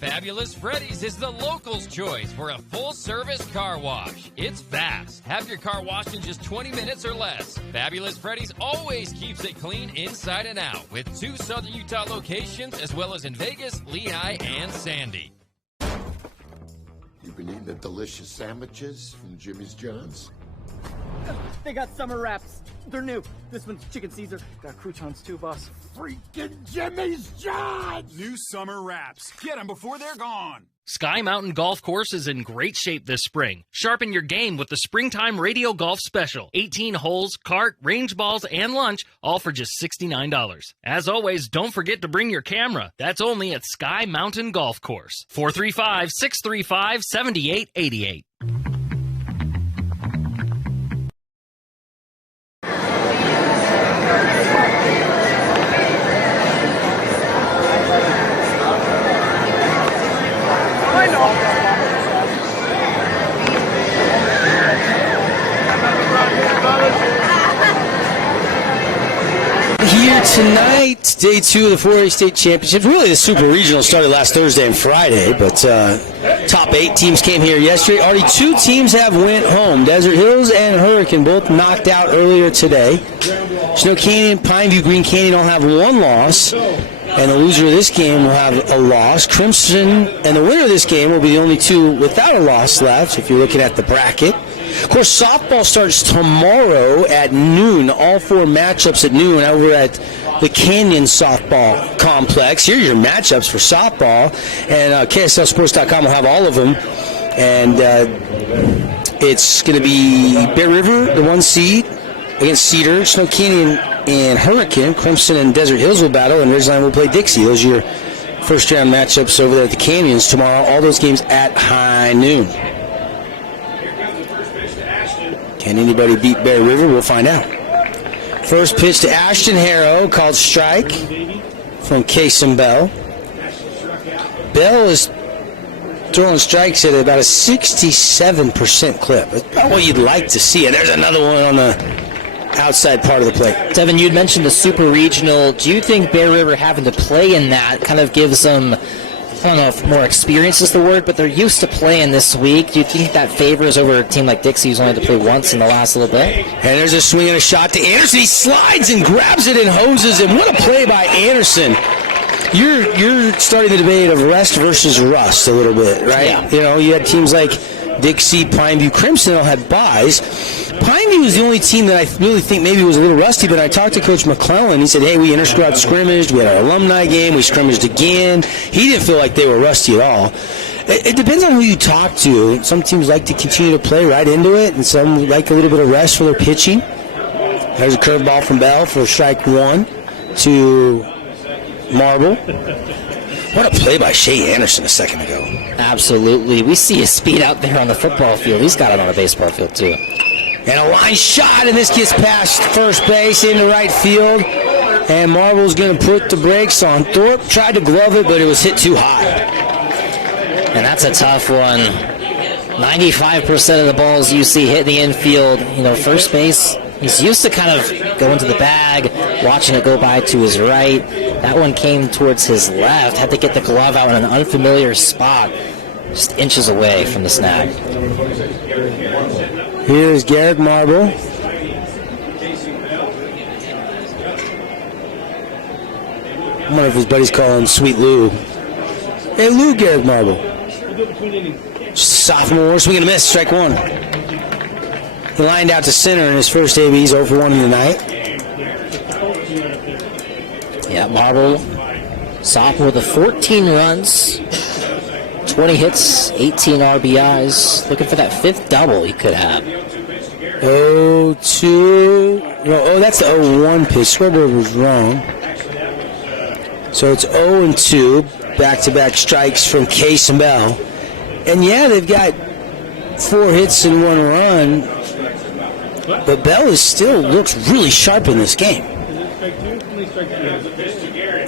Fabulous Freddy's is the locals' choice for a full-service car wash. It's fast. Have your car washed in just 20 minutes or less. Fabulous Freddy's always keeps it clean inside and out with 2 Southern Utah locations as well as in Vegas, Lehigh, and Sandy. You've been eating the delicious sandwiches from Jimmy's John's? They got summer wraps. They're new. This one's chicken Caesar. Got croutons too, boss. Freaking Jimmy's John's! New summer wraps. Get them before they're gone. Sky Mountain Golf Course is in great shape this spring. Sharpen your game with the Springtime Radio Golf Special. 18 holes, cart, range balls, and lunch, all for just $69. As always, don't forget to bring your camera. That's only at Sky Mountain Golf Course. 435-635-7888. Here tonight, day 2 of the 4A State Championship. Really, the Super Regional started last Thursday and Friday, but top 8 teams came here yesterday. Already 2 teams have went home. Desert Hills and Hurricane both knocked out earlier today. Snow Canyon, Pineview, Green Canyon all have 1 loss, and the loser of this game will have a loss. Crimson and the winner of this game will be the only 2 without a loss left, if you're looking at the bracket. Of course, softball starts tomorrow at noon. All 4 matchups at noon over at the Canyon Softball Complex. Here are your matchups for softball. And KSLSports.com will have all of them. And it's going to be Bear River, the 1 seed, against Cedar. Snow Canyon and Hurricane. Crimson and Desert Hills will battle, and Ridgeline will play Dixie. Those are your first-round matchups over there at the Canyons tomorrow. All those games at high noon. Can anybody beat Bear River? We'll find out. First pitch to Ashton Harrow, called strike from Case and Bell. Bell is throwing strikes at about a 67% clip. That's about what you'd like to see. And there's another one on the outside part of the plate. Devin, you'd mentioned the Super Regional. Do you think Bear River having to play in that kind of gives them, I don't know if more experience is the word, but they're used to playing this week? Do you think that favors over a team like Dixie who's only had to play once in the last little bit? And there's a swing and a shot to Anderson. He slides and grabs it and hoses him. What a play by Anderson. You're starting the debate of rest versus rust a little bit, right? Yeah. You know, you had teams like Dixie, Pineview, Crimson all had buys. Pineview was the only team that I really think maybe was a little rusty, but I talked to Coach McClellan. He said, hey, we inter-squad scrimmaged. We had our alumni game. We scrimmaged again. He didn't feel like they were rusty at all. It depends on who you talk to. Some teams like to continue to play right into it, and some like a little bit of rest for their pitching. There's a curveball from Bell for strike 1 to Marble. What a play by Shea Anderson a second ago. Absolutely. We see his speed out there on the football field. He's got it on a baseball field, too. And a line shot, and this gets past first base into right field. And Marble's going to put the brakes on. Thorpe tried to glove it, but it was hit too high. And that's a tough one. 95% of the balls you see hit the infield, first base, He's used to kind of going to the bag, watching it go by to his right. That one came towards his left. Had to get the glove out in an unfamiliar spot, just inches away from the snag. Here's Garrett Marble. I wonder if his buddies call him Sweet Lou. Hey, Lou, Garrett Marble. Sophomore, swing and a miss, strike one. He lined out to center in his first ABs, 0 for 1 in the night. Yeah, Marble, sophomore with 14 runs, 20 hits, 18 RBIs. Looking for that 5th double he could have. 0-2. Oh, that's the 0-1 pitch. Scoreboard was wrong. So it's 0-2. Back-to-back strikes from Case and Bell. And yeah, they've got 4 hits and 1 run. But Bell still looks really sharp in this game.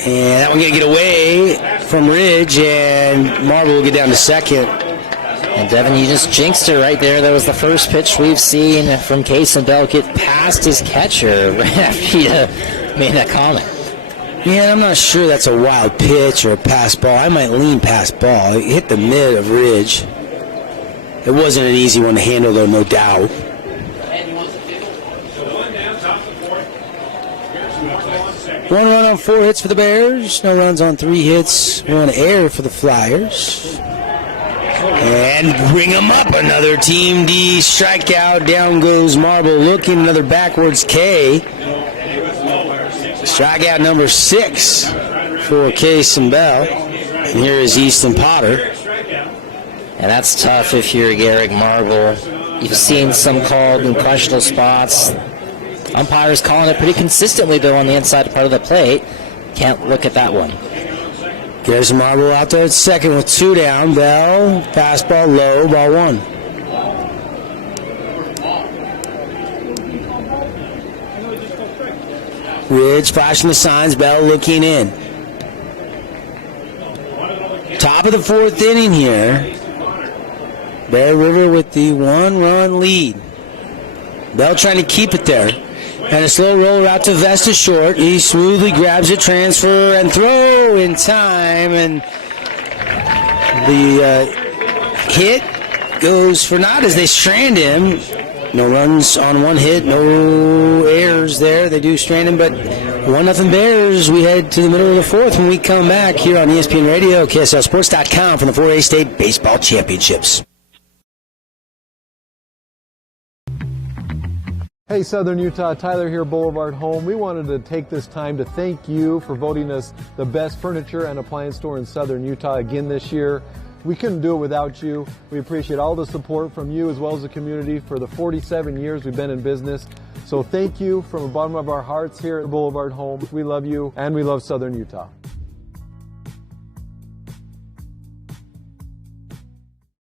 And that one going to get away from Ridge, and Marble will get down to second. And Devin, you just jinxed it right there. That was the first pitch we've seen from Case and Bell get past his catcher right after you made that comment. Yeah, I'm not sure that's a wild pitch or a pass ball. I might lean pass ball. It hit the mid of Ridge. It wasn't an easy one to handle, though, no doubt. 1 run on 4 hits for the Bears. No runs on 3 hits. 1 error for the Flyers. And bring them up. Another Team D strikeout. Down goes Marble. Looking another backwards K. Strikeout number 6 for Case and Bell. And here is Easton Potter. And that's tough if you're Garrick Marble. You've seen some called in questionable spots. Umpires calling it pretty consistently, though, on the inside part of the plate. Can't look at that one. There's Marble out there at second with 2 down. Bell, fastball low, ball 1. Ridge flashing the signs. Bell looking in. Top of the 4th inning here. Bear River with the 1-run lead. Bell trying to keep it there. And a slow roller out to Vesta short. He smoothly grabs a transfer and throw in time. And the hit goes for naught as they strand him. No runs on 1 hit, no errors there. They do strand him, but 1-0 Bears. We head to the middle of the 4th when we come back here on ESPN Radio, KSLSports.com from the 4A State Baseball Championships. Hey Southern Utah, Tyler here, Boulevard Home. We wanted to take this time to thank you for voting us the best furniture and appliance store in Southern Utah again this year. We couldn't do it without you. We appreciate all the support from you as well as the community for the 47 years we've been in business. So thank you from the bottom of our hearts here at Boulevard Home. We love you and we love Southern Utah.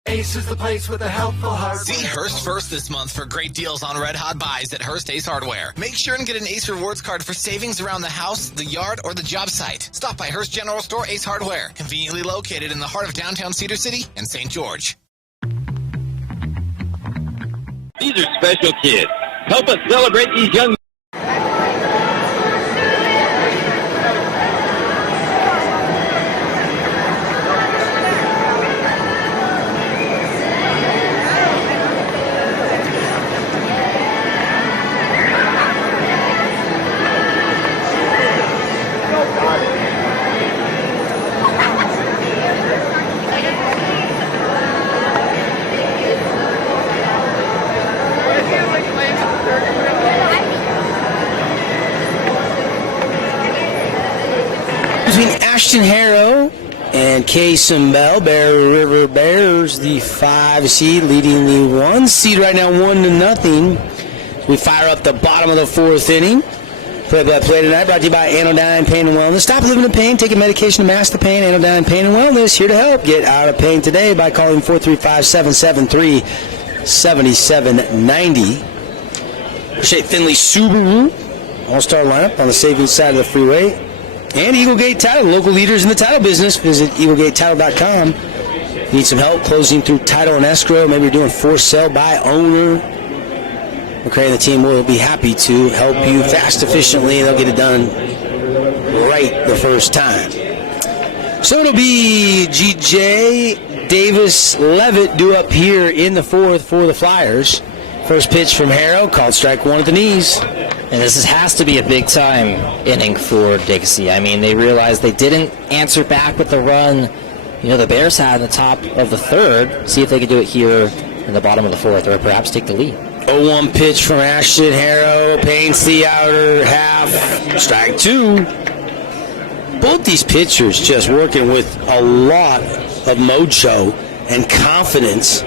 Ace is the place with a helpful heart. See Hearst first this month for great deals on red hot buys at Hearst Ace Hardware. Make sure and get an Ace Rewards card for savings around the house, the yard, or the job site. Stop by Hearst General Store Ace Hardware, conveniently located in the heart of downtown Cedar City and St. George. These are special kids. Help us celebrate these young. Between Ashton Harrow and Case and Bell, Bear River Bears, the 5 seed, leading the 1 seed right now, 1-0. We fire up the bottom of the 4th inning. Play-by-play tonight brought to you by Anodyne Pain and Wellness. Stop living in pain. Take a medication to mask the pain. Anodyne Pain and Wellness, here to help. Get out of pain today by calling 435-773-7790. Appreciate Finley Subaru, all-star lineup on the savings side of the freeway. And Eaglegate Title, local leaders in the title business. Visit EaglegateTitle.com. Need some help closing through title and escrow. Maybe you're doing for sale by owner. McCray and the team will be happy to help you fast, efficiently, and they'll get it done right the first time. So it'll be G.J. Davis Levitt due up here in the fourth for the Flyers. First pitch from Harrow, called strike one at the knees. And this has to be a big-time inning for Dixie. I mean, they realized they didn't answer back with the run the Bears had in the top of the third. See if they could do it here in the bottom of the fourth, or perhaps take the lead. 0-1 pitch from Ashton Harrow, paints the outer half, strike two. Both these pitchers just working with a lot of mojo and confidence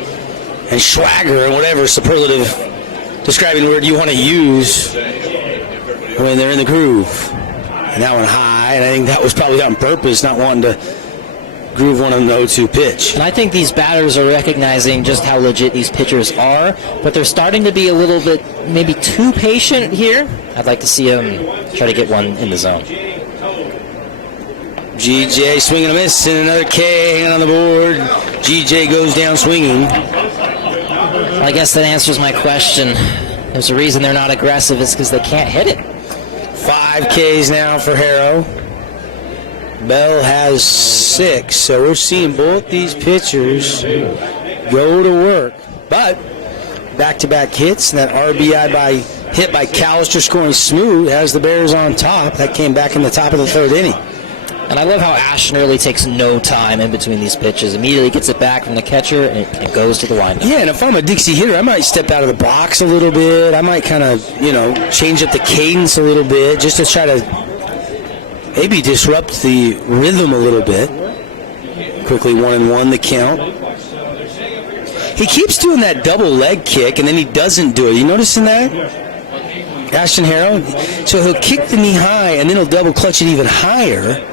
and swagger and whatever superlative describing word you want to use when they're in the groove. And that one high, and I think that was probably on purpose, not wanting to groove one on the 0-2 pitch. And I think these batters are recognizing just how legit these pitchers are, but they're starting to be a little bit maybe too patient here. I'd like to see them try to get one in the zone. GJ swinging a miss, and another K hanging on the board. GJ goes down swinging. I guess that answers my question. There's a reason they're not aggressive. It's because they can't hit it. 5 Ks now for Harrow. Bell has 6, so we're seeing both these pitchers go to work. But back-to-back hits, and that RBI hit by Callister scoring Smoot has the Bears on top. That came back in the top of the third inning. And I love how Ashton really takes no time in between these pitches. Immediately gets it back from the catcher, and it goes to the windup. Yeah, and if I'm a Dixie hitter, I might step out of the box a little bit. I might kind of, change up the cadence a little bit just to try to maybe disrupt the rhythm a little bit. Quickly 1-1 the count. He keeps doing that double leg kick, and then he doesn't do it. You noticing that? Ashton Harrow? So he'll kick the knee high, and then he'll double clutch it even higher.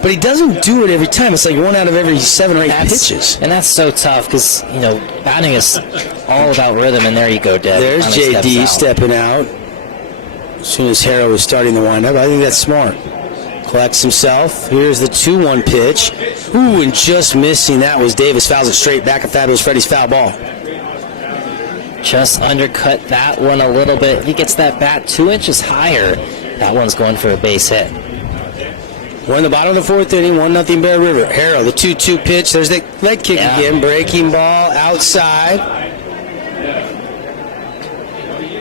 But he doesn't do it every time. It's like 1 out of every 7 or 8 pitches. And that's so tough because, batting is all about rhythm, and there you go, Deb. There's JD stepping out as soon as Harrow is starting the windup. I think that's smart. Collects himself. Here's the 2-1 pitch. Ooh, and just missing. That was Davis. Fouls it straight back at Fabulous Freddy's foul ball. Just undercut that one a little bit. If he gets that bat 2 inches higher, that one's going for a base hit. We're in the bottom of the fourth inning, 1-0 Bear River. Harrow, the 2-2 pitch. There's the leg kick again. Breaking ball outside.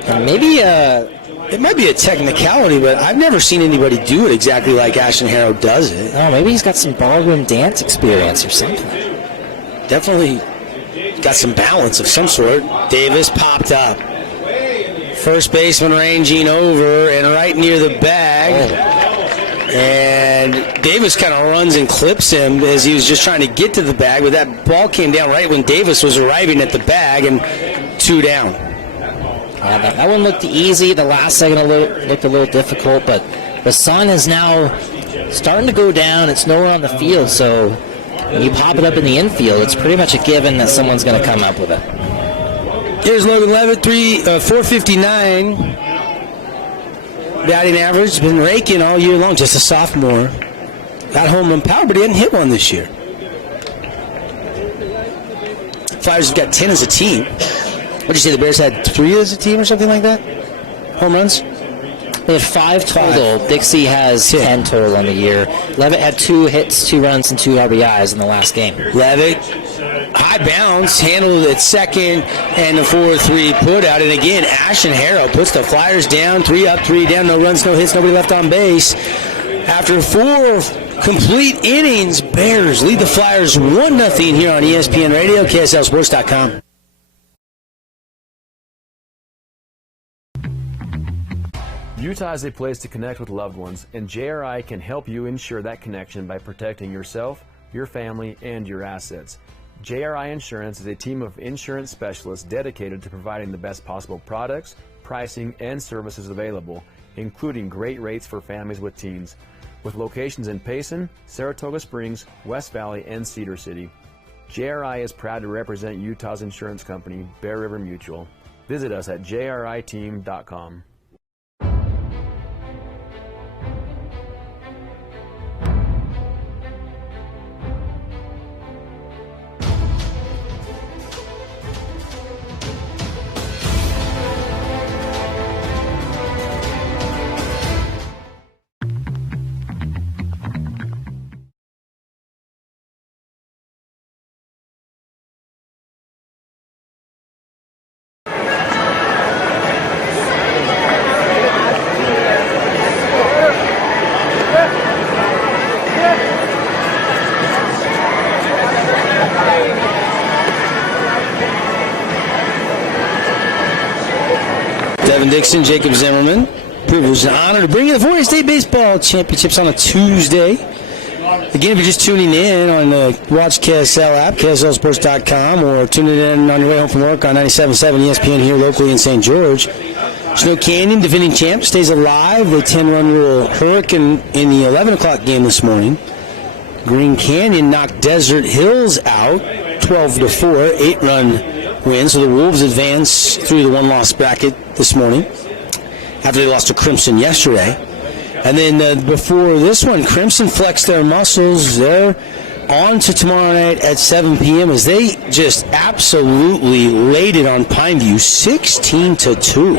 And maybe it might be a technicality, but I've never seen anybody do it exactly like Ashton Harrow does it. Oh, maybe he's got some ballroom dance experience or something. Definitely got some balance of some sort. Davis popped up. First baseman ranging over and right near the bag. Oh. And Davis kind of runs and clips him as he was just trying to get to the bag, but that ball came down right when Davis was arriving at the bag, and 2 down. That one looked easy. The last second looked a little difficult, but the sun is now starting to go down. It's nowhere on the field, so when you pop it up in the infield, it's pretty much a given that someone's going to come up with it. Here's Logan Levitt, 459. Batting average, been raking all year long, just a sophomore. Got home run power, but he hadn't hit one this year. Flyers have got 10 as a team. What did you say, the Bears had 3 as a team or something like that? Home runs? They had 5 total. 5. Dixie has 10 total on the year. Levitt had 2 hits, 2 runs, and 2 RBIs in the last game. Levitt, high bounce, handled it second, and the 4-3 put out. And again, Ashton Harrow puts the Flyers down, 3 up, 3 down, no runs, no hits, nobody left on base. After 4 complete innings, Bears lead the Flyers 1-0 here on ESPN Radio, KSLSports.com. Utah is a place to connect with loved ones, and JRI can help you ensure that connection by protecting yourself, your family, and your assets. JRI Insurance is a team of insurance specialists dedicated to providing the best possible products, pricing, and services available, including great rates for families with teens. With locations in Payson, Saratoga Springs, West Valley, and Cedar City, JRI is proud to represent Utah's insurance company, Bear River Mutual. Visit us at jriteam.com. Melvin Dixon, Jacob Zimmerman. Privilege and honor to bring you the 4A State Baseball Championships on a Tuesday. Again, if you're just tuning in on the Watch KSL app, KSLSports.com, or tuning in on your way home from work on 97.7 ESPN here locally in St. George. Snow Canyon, defending champ, stays alive. The 10-run rule hurricane in the 11 o'clock game this morning. Green Canyon knocked Desert Hills out 12-4, 8-run win. So the Wolves advance through the one-loss bracket this morning after they lost to Crimson yesterday. And then before this one, Crimson flexed their muscles. They're on to tomorrow night at 7 p.m. as they just absolutely laid it on Pineview, 16-2.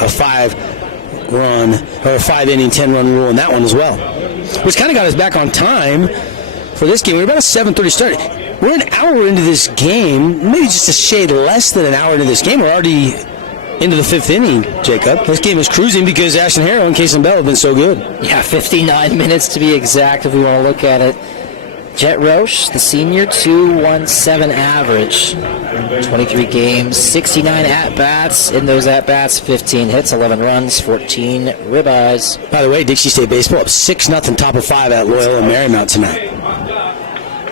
A 5-run or a 5-inning, 10-run rule in that one as well, which kind of got us back on time for this game. We're about a 7:30 start. We're an hour into this game, maybe just a shade less than an hour into this game. We're already into the 5th inning, Jacob. This game is cruising because Ashton Harrell and Kason Bell have been so good. Yeah, 59 minutes to be exact if we want to look at it. Jet Roche, the senior, 2.17 average. 23 games, 69 at-bats. In those at-bats, 15 hits, 11 runs, 14 ribeyes. By the way, Dixie State Baseball up 6-0, top of 5 at Loyola Marymount tonight.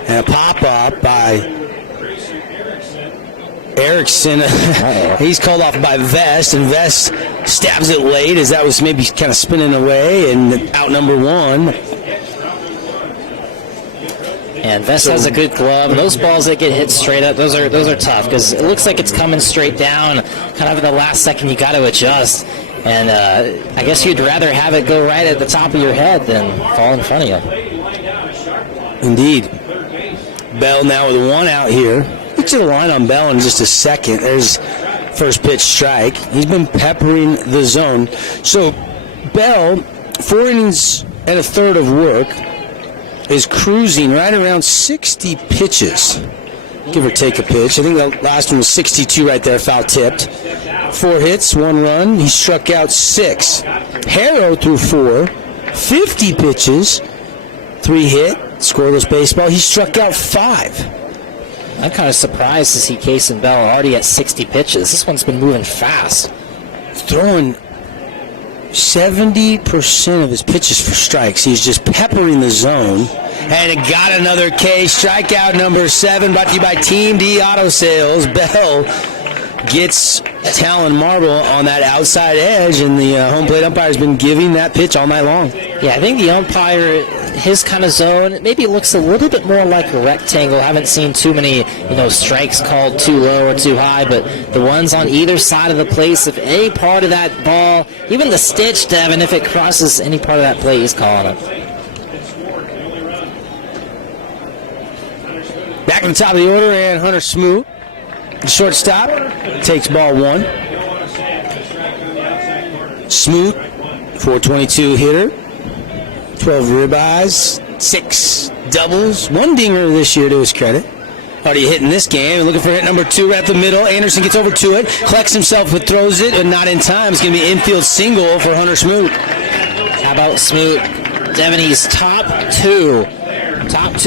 And a pop-up by Erickson. He's called off by Vest, and Vest stabs it late as that was maybe kind of spinning away, and out number 1. And Vest has a good glove. Those balls that get hit straight up, those are tough because it looks like it's coming straight down. Kind of in the last second, you got to adjust. And I guess you'd rather have it go right at the top of your head than fall in front of you. Indeed. Bell now with 1 out here. Get to the line on Bell in just a second. There's first pitch strike. He's been peppering the zone. So Bell, 4 innings and a third of work, is cruising right around 60 pitches, give or take a pitch. I think the last one was 62 right there, foul tipped. 4 hits, 1 run. He struck out 6. Harrow threw 4, 50 pitches, 3 hit, scoreless baseball. He struck out 5. I'm kind of surprised to see Kason Bell already at 60 pitches. This one's been moving fast. Throwing 70% of his pitches for strikes. He's just peppering the zone. And it got another K. Strikeout number 7, brought to you by Team D Auto Sales. Bell gets Talon Marble on that outside edge, and the home plate umpire has been giving that pitch all night long. Yeah, I think the umpire, his kind of zone, maybe looks a little bit more like a rectangle. Haven't seen too many, strikes called too low or too high, but the ones on either side of the plate, if any part of that ball, even the stitch, Devin, if it crosses any part of that plate, he's calling it. Back in the top of the order, and Hunter Smoot, the shortstop, takes ball 1. Smoot, 422 hitter, 12 ribeyes, 6 doubles, 1 dinger this year to his credit. Already hitting this game, looking for hit number 2 right up the middle. Anderson gets over to it, collects himself, but throws it, and not in time. It's going to be an infield single for Hunter Smoot. How about Smoot? Devin, he's top 2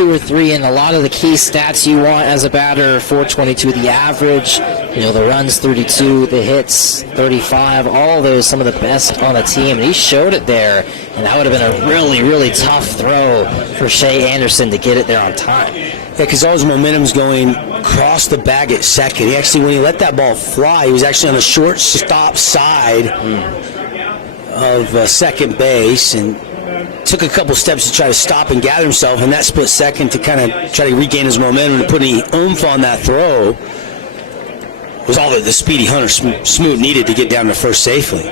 or 3 in a lot of the key stats you want as a batter. 422 the average, the runs 32, the hits 35, all those some of the best on the team, and he showed it there, and that would have been a really, really tough throw for Shea Anderson to get it there on time. Yeah, because all his momentum's going across the bag at second. He actually, when he let that ball fly, he was actually on the shortstop side of second base, and took a couple steps to try to stop and gather himself, and that split second to kind of try to regain his momentum and put any oomph on that throw was all that the speedy Hunter Smoot needed to get down to first safely.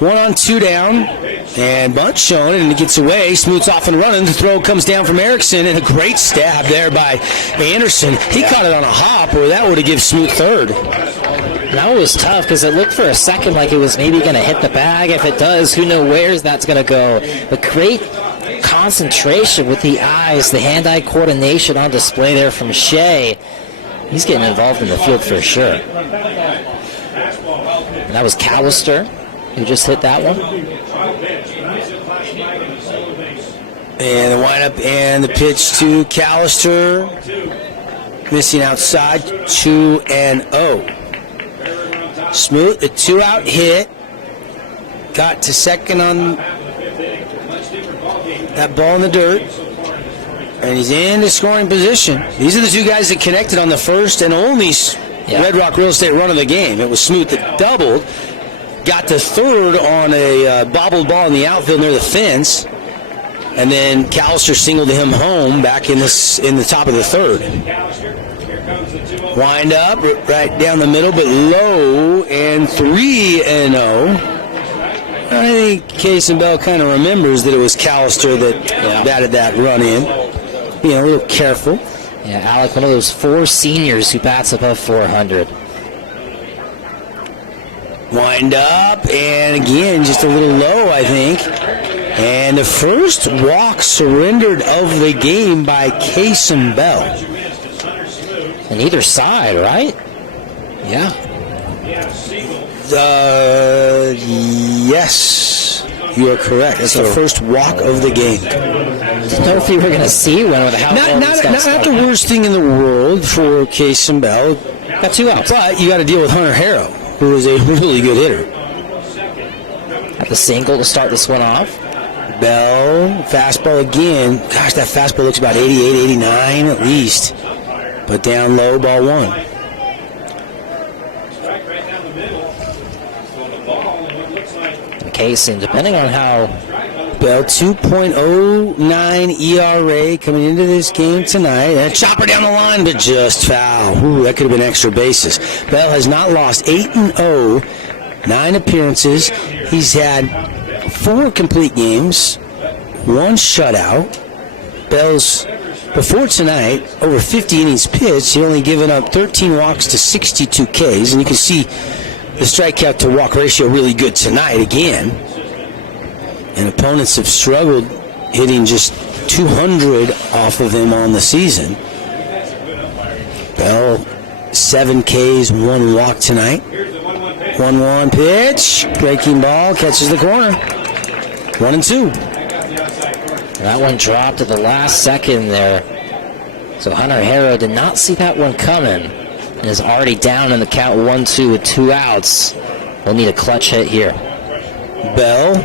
1 on 2 down, and bunt shown, and it gets away. Smoot's off and running. The throw comes down from Erickson, and a great stab there by Anderson. He caught it on a hop, or that would have given Smoot third. That was tough because it looked for a second like it was maybe going to hit the bag. If it does, who knows where that's going to go. But great concentration with the eyes, the hand-eye coordination on display there from Shea. He's getting involved in the field for sure. And that was Callister who just hit that one. And the windup and the pitch to Callister. Missing outside, 2-0. Smoot, a 2-out hit. Got to second on that ball in the dirt. And he's in the scoring position. These are the two guys that connected on the first and only Red Rock Real Estate run of the game. It was Smoot that doubled. Got to third on a bobbled ball in the outfield near the fence. And then Callister singled him home back in the top of the third. Wind up right down the middle, but low, and 3-0. I think Case and Bell kind of remembers that it was Callister that batted that run in. Being a little careful. Yeah, Alec, one of those 4 seniors who bats above 400. Wind up, and again, just a little low, I think. And the first walk surrendered of the game by Case and Bell. On either side, right? Yeah. Yes, you are correct. That's the first walk of the game. Didn't know if you were going to see one with a house. Not the worst thing in the world for Case and Bell. Got 2 outs. But you got to deal with Hunter Harrow, who is a really good hitter. At the single to start this one off. Bell, fastball again. Gosh, that fastball looks about 88, 89 at least. But down low, ball 1. Case, and depending on how Bell, 2.09 ERA coming into this game tonight. And a chopper down the line, but just foul. Ooh, that could have been extra bases. Bell has not lost. 8-0, 9 appearances. He's had 4 complete games, 1 shutout. Bell's, before tonight, over 50 innings pitched. He only given up 13 walks to 62 Ks, and you can see the strikeout to walk ratio really good tonight again. And opponents have struggled hitting just 200 off of him on the season. Bell, 7 Ks, 1 walk tonight. 1-1 pitch. Breaking ball, catches the corner. 1-2. That one dropped at the last second there. So Hunter Harrow did not see that one coming and is already down in the count 1-2 with 2 outs. We'll need a clutch hit here. Bell.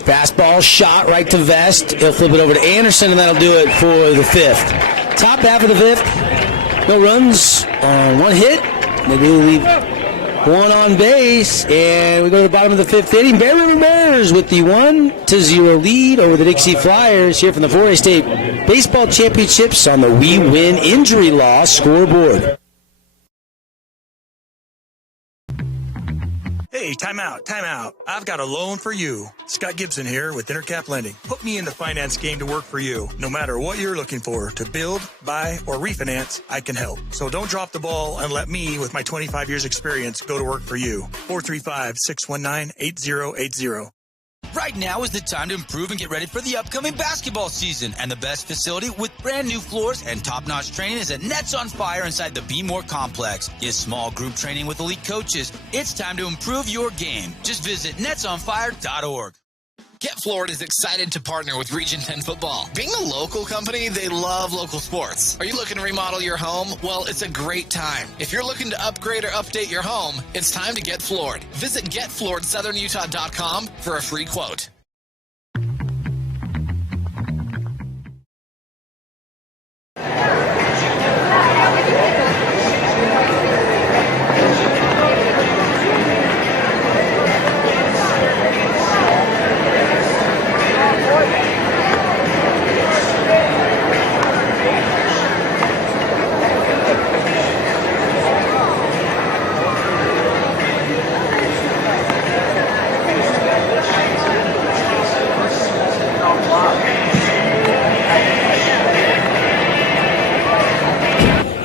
Fastball shot right to Vest. He'll flip it over to Anderson, and that'll do it for the 5th. Top half of the 5th. No runs on 1 hit. They do leave 1 on base, and we go to the bottom of the 5th inning. Bear River Bears with the 1-0 lead over the Dixie Flyers here from the 4A State Baseball Championships on the We Win Injury Law scoreboard. Hey, time out. I've got a loan for you. Scott Gibson here with Intercap Lending. Put me in the finance game to work for you. No matter what you're looking for, to build, buy, or refinance, I can help. So don't drop the ball and let me, with my 25 years experience, go to work for you. 435-619-8080. Right now is the time to improve and get ready for the upcoming basketball season. And the best facility with brand new floors and top-notch training is at Nets on Fire inside the Be More Complex. Get small group training with elite coaches. It's time to improve your game. Just visit netsonfire.org. Get Floored is excited to partner with Region 10 Football. Being a local company, they love local sports. Are you looking to remodel your home? Well, it's a great time. If you're looking to upgrade or update your home, it's time to get floored. Visit getflooredsouthernutah.com for a free quote.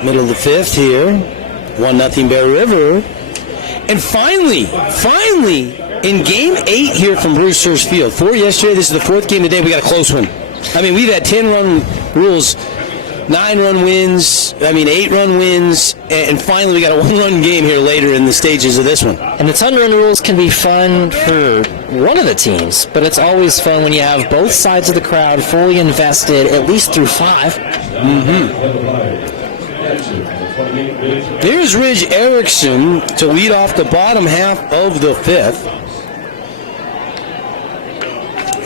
Middle of the 5th here. 1-0 Bear River. And finally, in Game 8 here from Brewster's Field. 4 yesterday, this is the 4th game today. We got a close one. I mean, we've had 10-run rules, 9-run wins, 8-run wins, and finally we got a 1-run game here later in the stages of this one. And the 10-run rules can be fun for one of the teams, but it's always fun when you have both sides of the crowd fully invested, at least through 5. Mm-hmm. Here's Ridge Erickson to lead off the bottom half of the 5th.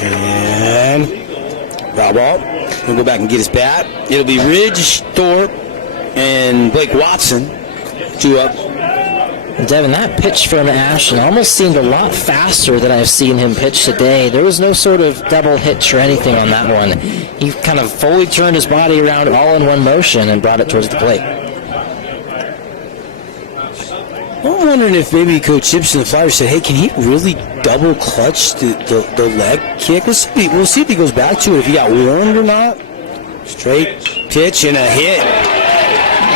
And foul ball. We'll go back and get his bat. It'll be Ridge, Thorpe, and Blake Watson. 2 up. Devin, that pitch from Ashton almost seemed a lot faster than I've seen him pitch today. There was no sort of double hitch or anything on that one. He kind of fully turned his body around all in one motion and brought it towards the plate. I'm wondering if maybe Coach Simpson, the Flyers, said, hey, can he really double clutch the leg kick? We'll see if he goes back to it, if he got warmed or not. Straight pitch and a hit.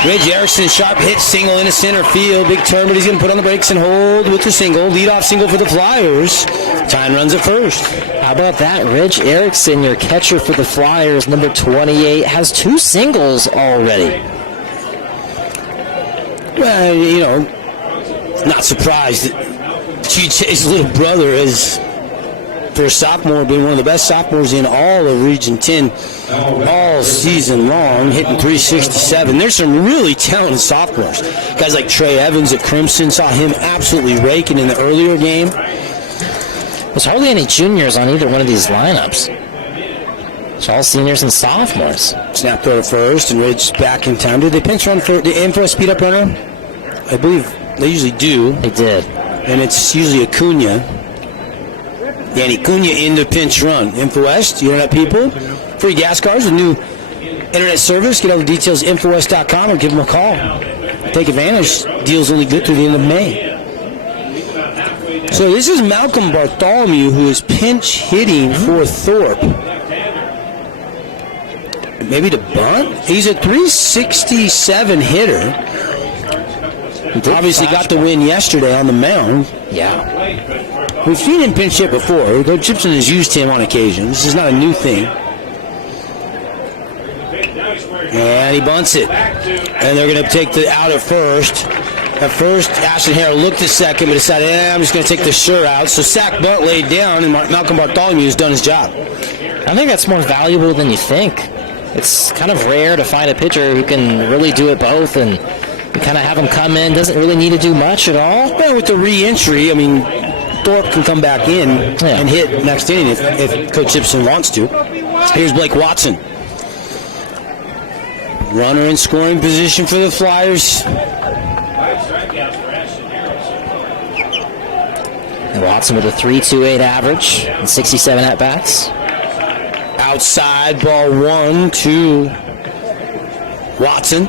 Ridge Erickson, sharp hit, single into center field. Big turn, but he's going to put on the brakes and hold with the single. Lead-off single for the Flyers. Tyne runs at first. How about that? Ridge Erickson, your catcher for the Flyers, number 28, has 2 singles already. Well, you know, not surprised that his little brother is, for a sophomore, been one of the best sophomores in all of Region 10 all season long, hitting .367. There's some really talented sophomores. Guys like Trey Evans at Crimson, saw him absolutely raking in the earlier game. There's hardly any juniors on either one of these lineups. It's all seniors and sophomores. Snap throw to first, and Ridge back in time. Did they pinch run for the aim for a speed-up runner? I believe they usually do. They did. And it's usually Acuna. Danny Cunha in the pinch run. InfoWest, Internet people, free gas cards, a new internet service. Get all the details at InfoWest.com or give them a call. Take advantage. Deal's only good through the end of May. So this is Malcolm Bartholomew, who is pinch hitting for Thorpe. Maybe to bunt? He's a .367 hitter. Obviously got the win yesterday on the mound. Yeah. We've seen him pinch hit before. Coach Simpson has used him on occasion. This is not a new thing. And he bunts it. And they're going to take the out at first. At first, Ashton Harrell looked at second, but decided, I'm just going to take the sure out. So sack bunt laid down, and Malcolm Bartholomew has done his job. I think that's more valuable than you think. It's kind of rare to find a pitcher who can really do it both, and you kind of have him come in, doesn't really need to do much at all. Well, with the re-entry, I mean, Thorpe can come back in and hit next inning if Coach Simpson wants to. Here's Blake Watson. Runner in scoring position for the Flyers. And Watson with a .328 average and 67 at-bats. Outside, ball 1 to Watson.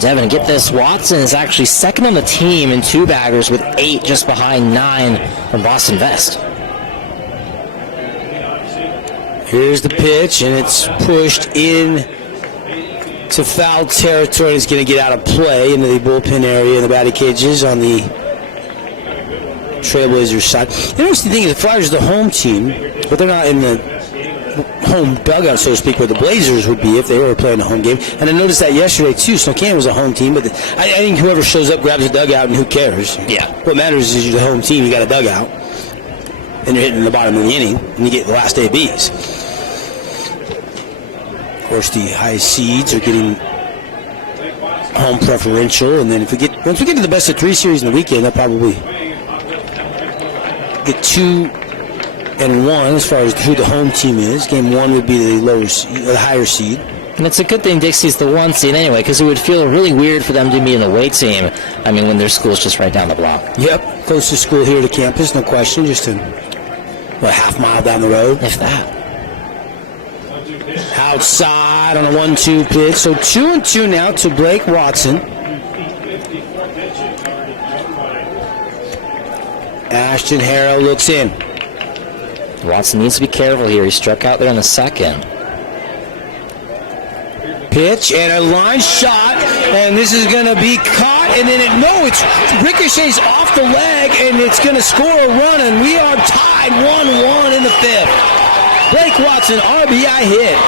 Devin, get this. Watson is actually second on the team in 2-baggers with 8, just behind 9 from Boston Vest. Here's the pitch, and it's pushed in to foul territory. It's going to get out of play into the bullpen area in the batting cages on the Trailblazers side. The interesting thing is the Flyers are the home team, but they're not in the home dugout, so to speak, where the Blazers would be if they were playing a home game. And I noticed that yesterday, too. Spokane was a home team, but I think whoever shows up grabs a dugout, and who cares? Yeah. What matters is you're the home team, you got a dugout, and you're hitting the bottom of the inning, and you get the last ABs. Of course, the high seeds are getting home preferential, and then once we get to the best of 3 series in the weekend, they'll probably get 2-1 as far as who the home team is. Game 1 would be the higher seed. And it's a good thing Dixie's the 1 seed anyway, because it would feel really weird for them to be in the away team. I mean, when their school's just right down the block. Yep, closest school here to campus, no question. Just a half mile down the road. If that. Outside on a 1-2 pitch. So 2-2 now to Blake Watson. Ashton Harrell looks in. Watson needs to be careful here. He struck out there in the second. Pitch and a line shot, and this is going to be caught, and then it ricochets off the leg, and it's going to score a run, and we are tied 1-1 in the 5th. Blake Watson, RBI hit.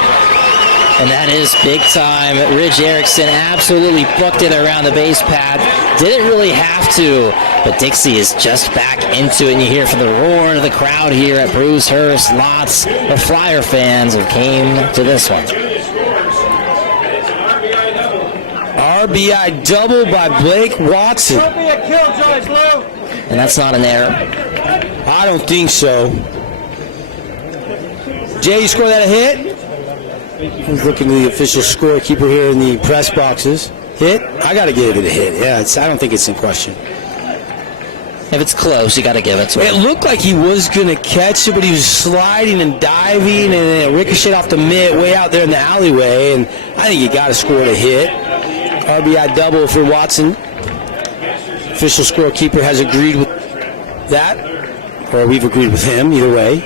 And that is big time. Ridge Erickson absolutely booked it around the base pad. Didn't really have to, but Dixie is just back into it. And you hear from the roar of the crowd here at Bruce Hurst, lots of Flyer fans who came to this one. RBI double by Blake Watson. And that's not an error. I don't think so. Jay, you score that a hit? He's looking at the official scorekeeper here in the press boxes. Hit? I got to give it a hit. Yeah, I don't think it's in question. If it's close, you got to give it to him. It looked like he was going to catch it, but he was sliding and diving, and then it ricocheted off the mitt way out there in the alleyway, and I think you got to score it a hit. RBI double for Watson. Official scorekeeper has agreed with that, or we've agreed with him, either way.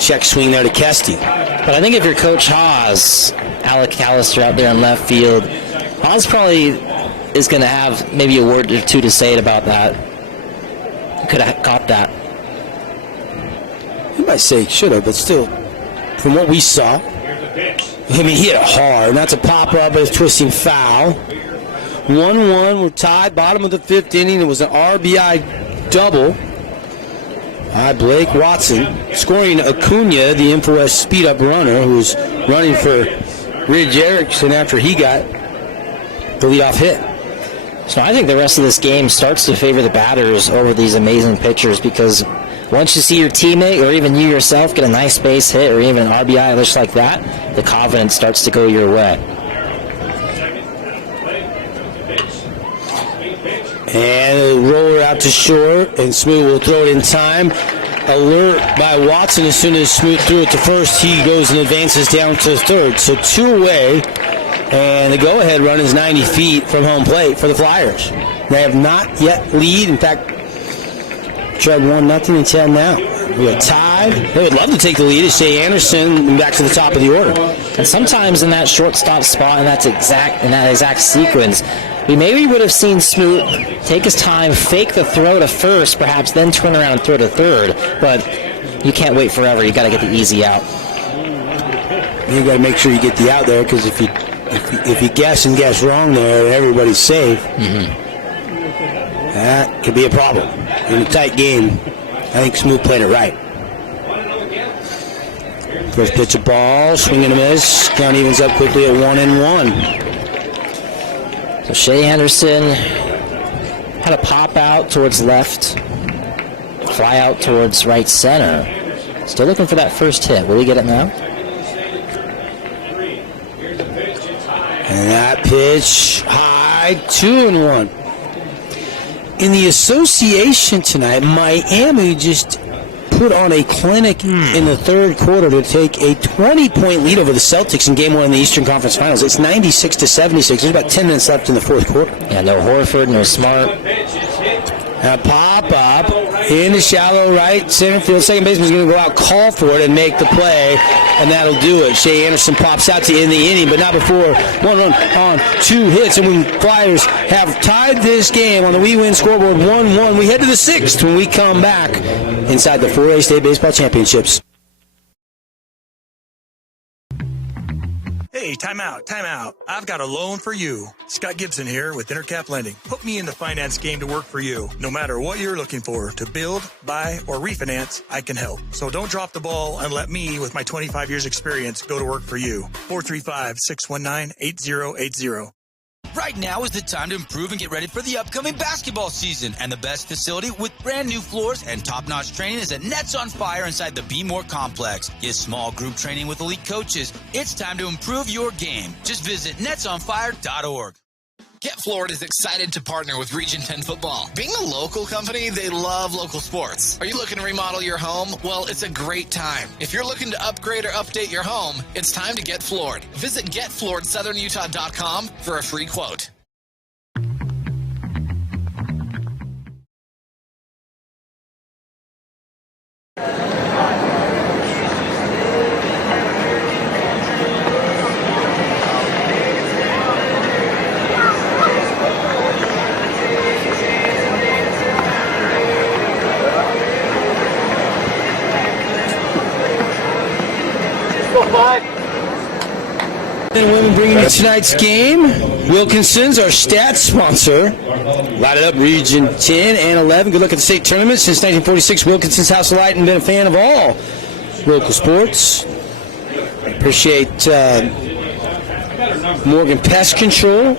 Check swing there to Kesty. But I think if you're Coach Haas, Alec Callister out there in left field, Haas probably is going to have maybe a word or two to say about that. Could have caught that. He might say he should have, but still, from what we saw, I mean, he hit it hard. That's a pop-up, but it's twisting foul. 1-1, we're tied, bottom of the fifth inning. It was an RBI double by Blake Watson, scoring Acuna, the infamous speed-up runner, who was running for Ridge Erickson after he got the leadoff hit. So I think the rest of this game starts to favor the batters over these amazing pitchers, because once you see your teammate or even you yourself get a nice base hit or even an RBI just like that, the confidence starts to go your way. And a roller out to short, and Smoot will throw it in time. Alert by Watson. As soon as Smoot threw it to first, he goes and advances down to third. So 2 away. And the go-ahead run is 90 feet from home plate for the Flyers. They have not yet lead. In fact, trailed 1-0 until now. We are tied. They would love to take the lead as Shea Anderson back to the top of the order. And sometimes in that shortstop spot, in that exact sequence, we maybe would have seen Smoot take his time, fake the throw to first, perhaps then turn around and throw to third. But you can't wait forever. You got to get the easy out. You got to make sure you get the out there, because if you guess and guess wrong there, everybody's safe. That could be a problem. In a tight game, I think Smoot played it right. First pitch of ball, swing and a miss. Count evens up quickly at 1-1. So Shea Anderson had a pop out towards left, fly out towards right center. Still looking for that first hit. Will he get it now? And that pitch high, 2-1. In the association tonight, Miami just put on a clinic in the third quarter to take a 20-point lead over the Celtics in Game 1 in the Eastern Conference Finals. It's 96-76. There's about 10 minutes left in the fourth quarter. Yeah, no Horford, no Smart. A pop-up in the shallow right center field. Second baseman's going to go out, call for it, and make the play, and that'll do it. Shea Anderson pops out to end the inning, but not before 1 run on 2 hits. And when Flyers have tied this game on the We Win scoreboard 1-1, we head to the 6th when we come back inside the 4A State Baseball Championships. Hey, time out. I've got a loan for you. Scott Gibson here with Intercap Lending. Put me in the finance game to work for you. No matter what you're looking for, to build, buy, or refinance, I can help. So don't drop the ball and let me, with my 25 years experience, go to work for you. 435-619-8080. Right now is the time to improve and get ready for the upcoming basketball season. And the best facility with brand new floors and top-notch training is at Nets on Fire inside the Be More Complex. Get small group training with elite coaches. It's time to improve your game. Just visit netsonfire.org. Get Floored is excited to partner with Region 10 Football. Being a local company, they love local sports. Are you looking to remodel your home? Well, it's a great time. If you're looking to upgrade or update your home, it's time to get floored. Visit getflooredsouthernutah.com for a free quote. And women bringing you tonight's game. Wilkinson's our stats sponsor. Light it up, Region 10 and 11. Good luck at the state tournament. Since 1946, Wilkinson's House of Light and been a fan of all local sports. Appreciate Morgan Pest Control,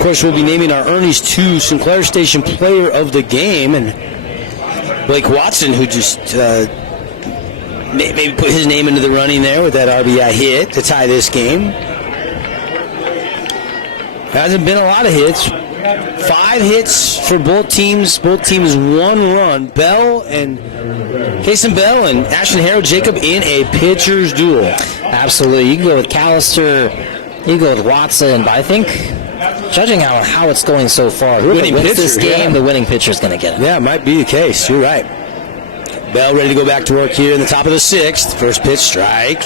course, we'll be naming our Ernie's 2 Sinclair Station Player of the Game. And Blake Watson, who just maybe put his name into the running there with that RBI hit to tie this game. Hasn't been a lot of hits. 5 hits for both teams. Both teams 1 run. Kason Bell and Ashton Harrow Jacob in a pitcher's duel. Absolutely. You can go with Callister. You can go with Watson. But I think, judging how it's going so far, whoever wins this game, the winning pitcher is going to get it. Yeah, it might be the case. You're right. Bell ready to go back to work here in the top of the 6th. First pitch, strike.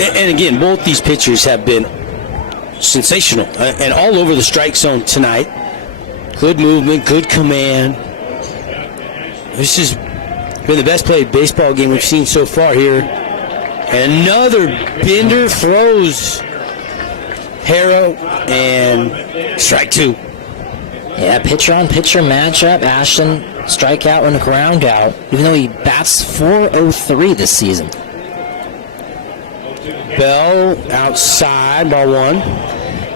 And again, both these pitchers have been sensational and all over the strike zone tonight. Good movement, good command. This has been the best played baseball game we've seen so far here. And another bender throws Harrow and strike 2. Yeah, pitcher-on-pitcher matchup. Ashton strikeout and a ground out, even though he bats .403 this season. Bell outside, ball 1.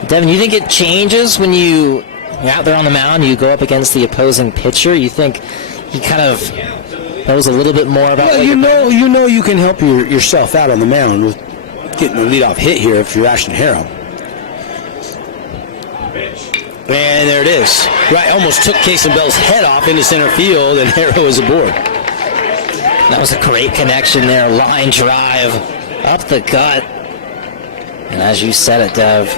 Devin, you think it changes when you're out there on the mound, you go up against the opposing pitcher? You think he kind of knows a little bit more about? Well, you know you can help yourself out on the mound with getting a leadoff hit here if you're Ashton Harrow. And there it is. Right, almost took Kason Bell's head off into center field, and Harrow is aboard. That was a great connection there. Line drive up the gut. And as you said it, Dev,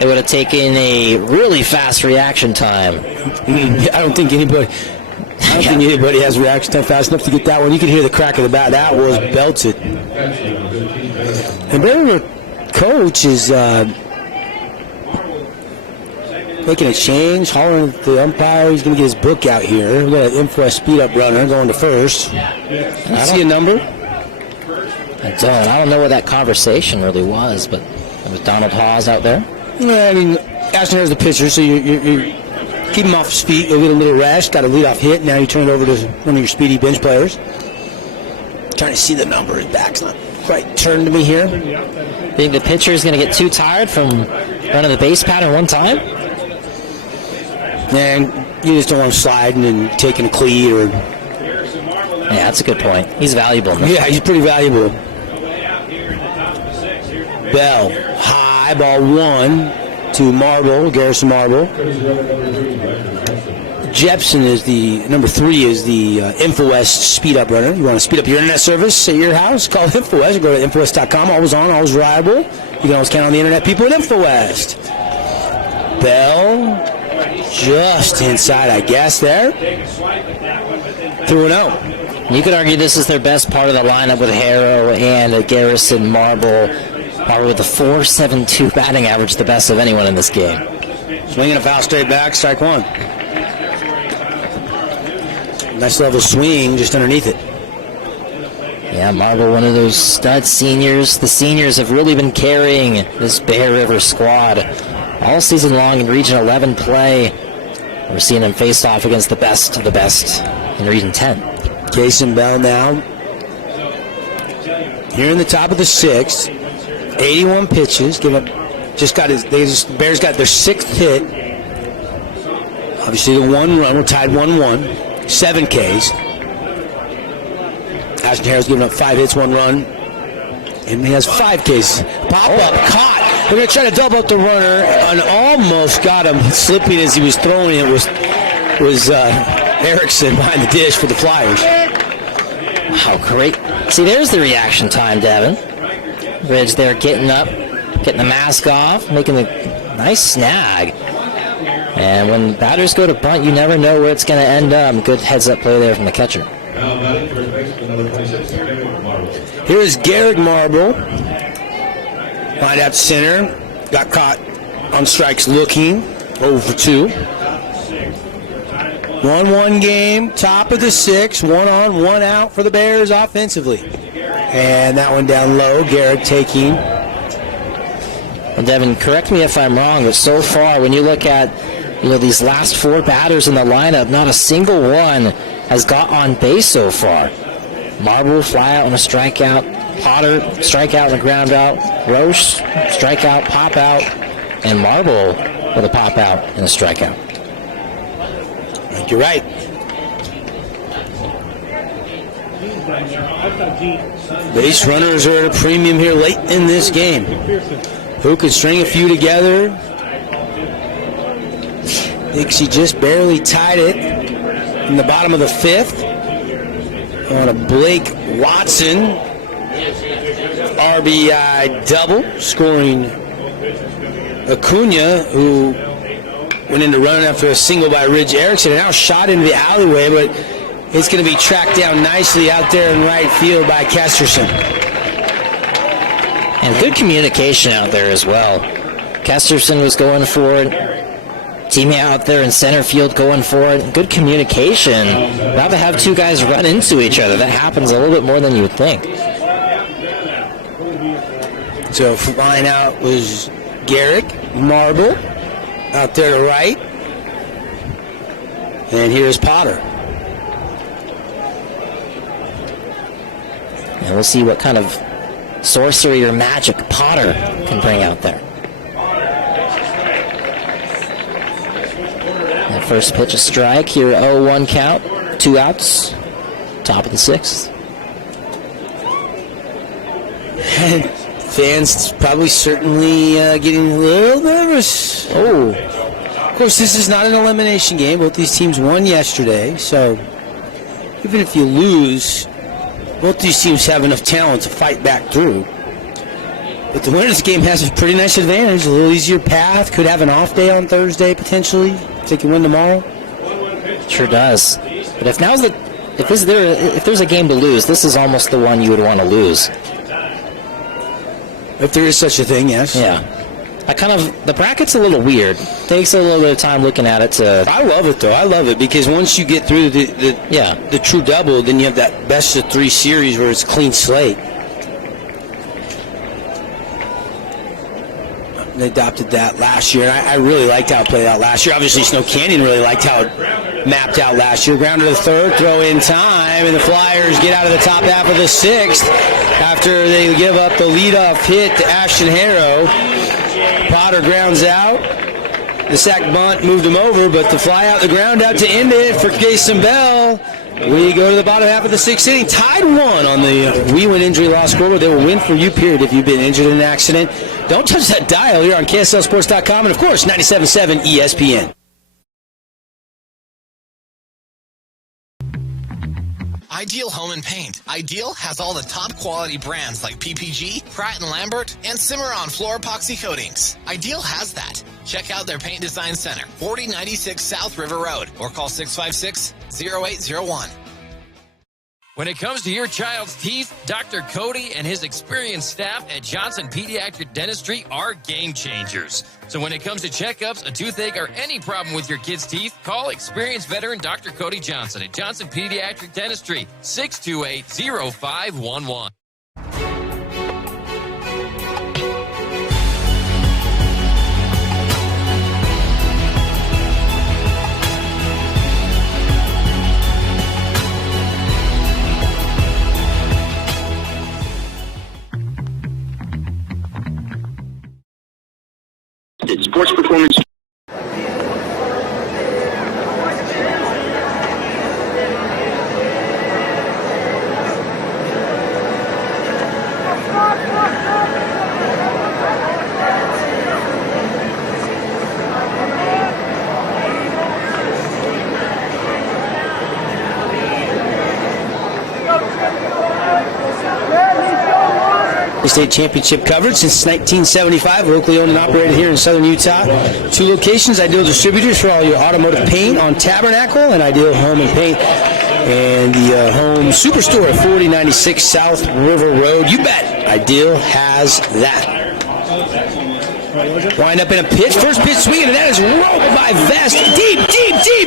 it would have taken a really fast reaction time. I don't think anybody has reaction time fast enough to get that one. You can hear the crack of the bat. That was belted. And their coach is making a change, hollering at the umpire. He's going to get his book out here. We've got an info speed-up runner going to first. I see a number. I don't know what that conversation really was, but it was Donald Hawes out there. Yeah, I mean, Ashton Harrow's the pitcher, so you keep him off his feet. He'll get a little rest, got a leadoff hit. Now you turn it over to one of your speedy bench players. Trying to see the number. His back's not quite turned to me here. Think the pitcher is going to get too tired from running the base pattern one time? And you just don't want him sliding and taking a cleat or... Yeah, that's a good point. He's valuable. Yeah, he's pretty valuable. Bell, high, ball 1 to Marble, Garrison Marble. Jepson is number 3 is the InfoWest speed-up runner. You want to speed up your internet service at your house? Call InfoWest. Go to InfoWest.com. Always on, always reliable. You can always count on the internet people at InfoWest. Bell, just inside, I guess, there. 2-0. You could argue this is their best part of the lineup with Harrow and Garrison Marble. Probably with a .472 batting average, the best of anyone in this game. Swinging a foul straight back, strike 1. Nice level swing just underneath it. Yeah, Marble, one of those stud seniors. The seniors have really been carrying this Bear River squad all season long in Region 11 play. We're seeing them face off against the best of the best in Region 10. Kason Bell now here in the top of the 6th. 81 pitches. Bears got their 6th hit. Obviously, the 1 run. We're tied 1-1. 7 Ks. Ashton Harrow's giving up 5 hits, 1 run, and he has 5 Ks. Pop up, caught. They're going to try to double up the runner, and almost got him slipping as he was throwing it. Was Erickson behind the dish for the Flyers. Wow, great. See, there's the reaction time, Devin. Ridge there getting up, getting the mask off, making a nice snag. And when batters go to bunt, you never know where it's going to end up. Good heads-up play there from the catcher. Here is Garrett Marble. Lined out center. Got caught on strikes looking. 0 for 2. 1-1 game. Top of the 6th. 1 on, 1 out for the Bears offensively. And that one down low. Garrett taking. And Devin, correct me if I'm wrong, but so far when you look at these last 4 batters in the lineup, not a single one has got on base so far. Marble, fly out on a strikeout. Potter, strikeout and a ground out. Roche, strikeout, pop out. And Marble with a pop out and a strikeout. I think you're right. Base runners are at a premium here late in this game. Who could string a few together? Dixie just barely tied it in the bottom of the fifth on a Blake Watson RBI double, scoring Acuna, who went into running after a single by Ridge Erickson and now shot into the alleyway, but it's going to be tracked down nicely out there in right field by Kesterson. And good communication out there as well. Kesterson was going for it. Teammate out there in center field going for it. Good communication. Now to have two guys run into each other, that happens a little bit more than you would think. So flying out was Garrick Marble out there to right. And here's Potter. And we'll see what kind of sorcery or magic Potter can bring out there. And first pitch a strike here, 0-1 count, 2 outs, top of the sixth. And fans probably certainly getting a little nervous. Oh, of course, this is not an elimination game. Both these teams won yesterday, so even if you lose, both these teams have enough talent to fight back through. But the winner of this game has a pretty nice advantage, a little easier path, could have an off day on Thursday potentially, if they can win tomorrow. Sure does. But if there's a game to lose, this is almost the one you would want to lose. If there is such a thing, yes. Yeah. The bracket's a little weird. Takes a little bit of time looking at it I love it, though. I love it because once you get through the true double, then you have that best of 3 series where it's clean slate. They adopted that last year. I really liked how it played out last year. Obviously, Snow Canyon really liked how it mapped out last year. Ground to the third, throw in time, and the Flyers get out of the top half of the sixth after they give up the leadoff hit to Ashton Harrow. Potter grounds out. The sack bunt moved him over, but the fly out, the ground out to end it for Jason Bell. We go to the bottom half of the sixth inning, tied 1 on the We Win Injury Loss scoreboard. They will win for you, period, if you've been injured in an accident. Don't touch that dial here on KSLSports.com and, of course, 97.7 ESPN. Ideal Home and Paint. Ideal has all the top quality brands like PPG, Pratt & Lambert, and Cimarron floor epoxy coatings. Ideal has that. Check out their Paint Design Center, 4096 South River Road, or call 656-0801. When it comes to your child's teeth, Dr. Cody and his experienced staff at Johnson Pediatric Dentistry are game changers. So when it comes to checkups, a toothache, or any problem with your kid's teeth, call experienced veteran Dr. Cody Johnson at Johnson Pediatric Dentistry, 628-0511. Sports Performance. State championship coverage since 1975, locally owned and operated here in southern Utah. 2 locations, Ideal Distributors for all your automotive paint on Tabernacle, and Ideal Home and Paint, and the Home Superstore at 4096 South River Road. You bet, Ideal has that. Wind up in a pitch, first pitch swinging, and that is rolled by Vest, deep,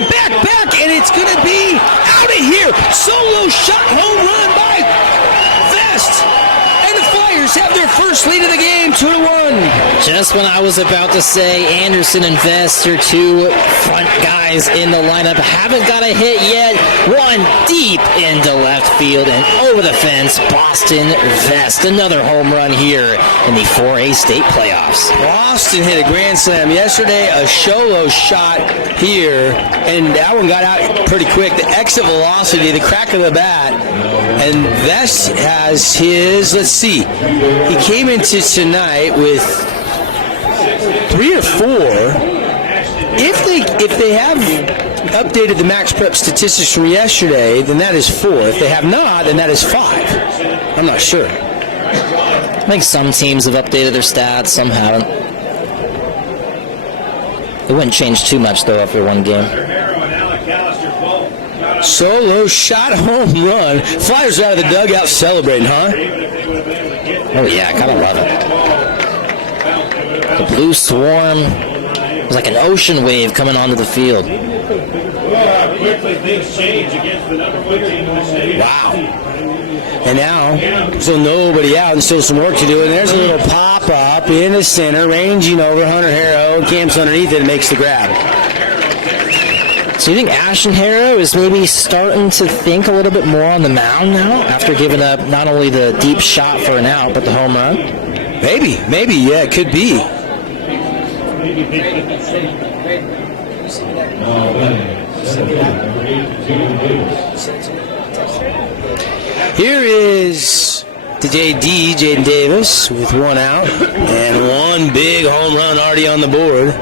back, and it's going to be out of here. Solo shot, home run by Vest. Have their first lead of the game, 2-1. Just when I was about to say Anderson and Vest, your two front guys in the lineup, haven't got a hit yet. One deep into left field and over the fence. Boston Vest, another home run here in the 4A state playoffs. Boston hit a grand slam yesterday, a solo shot here, and that one got out pretty quick. The exit velocity, the crack of the bat, and Vest has his, let's see, he came into tonight with 3 or 4. If they have updated the max prep statistics from yesterday, then that is 4. If they have not, then that is 5. I'm not sure. I think some teams have updated their stats, some haven't. It wouldn't change too much, though, after one game. Solo shot home run. Flyers are out of the dugout celebrating, huh? Oh, yeah, gotta love it. The blue swarm. It was like an ocean wave coming onto the field. Wow. And now, still nobody out and still some work to do. And there's a little pop-up in the center, ranging over Hunter Harrow. Camps underneath it and makes the grab. So you think Ashton Harrow is maybe starting to think a little bit more on the mound now after giving up not only the deep shot for an out, but the home run? Maybe, yeah, it could be. Here is the JD, Jaden Davis, with 1 out and 1 big home run already on the board.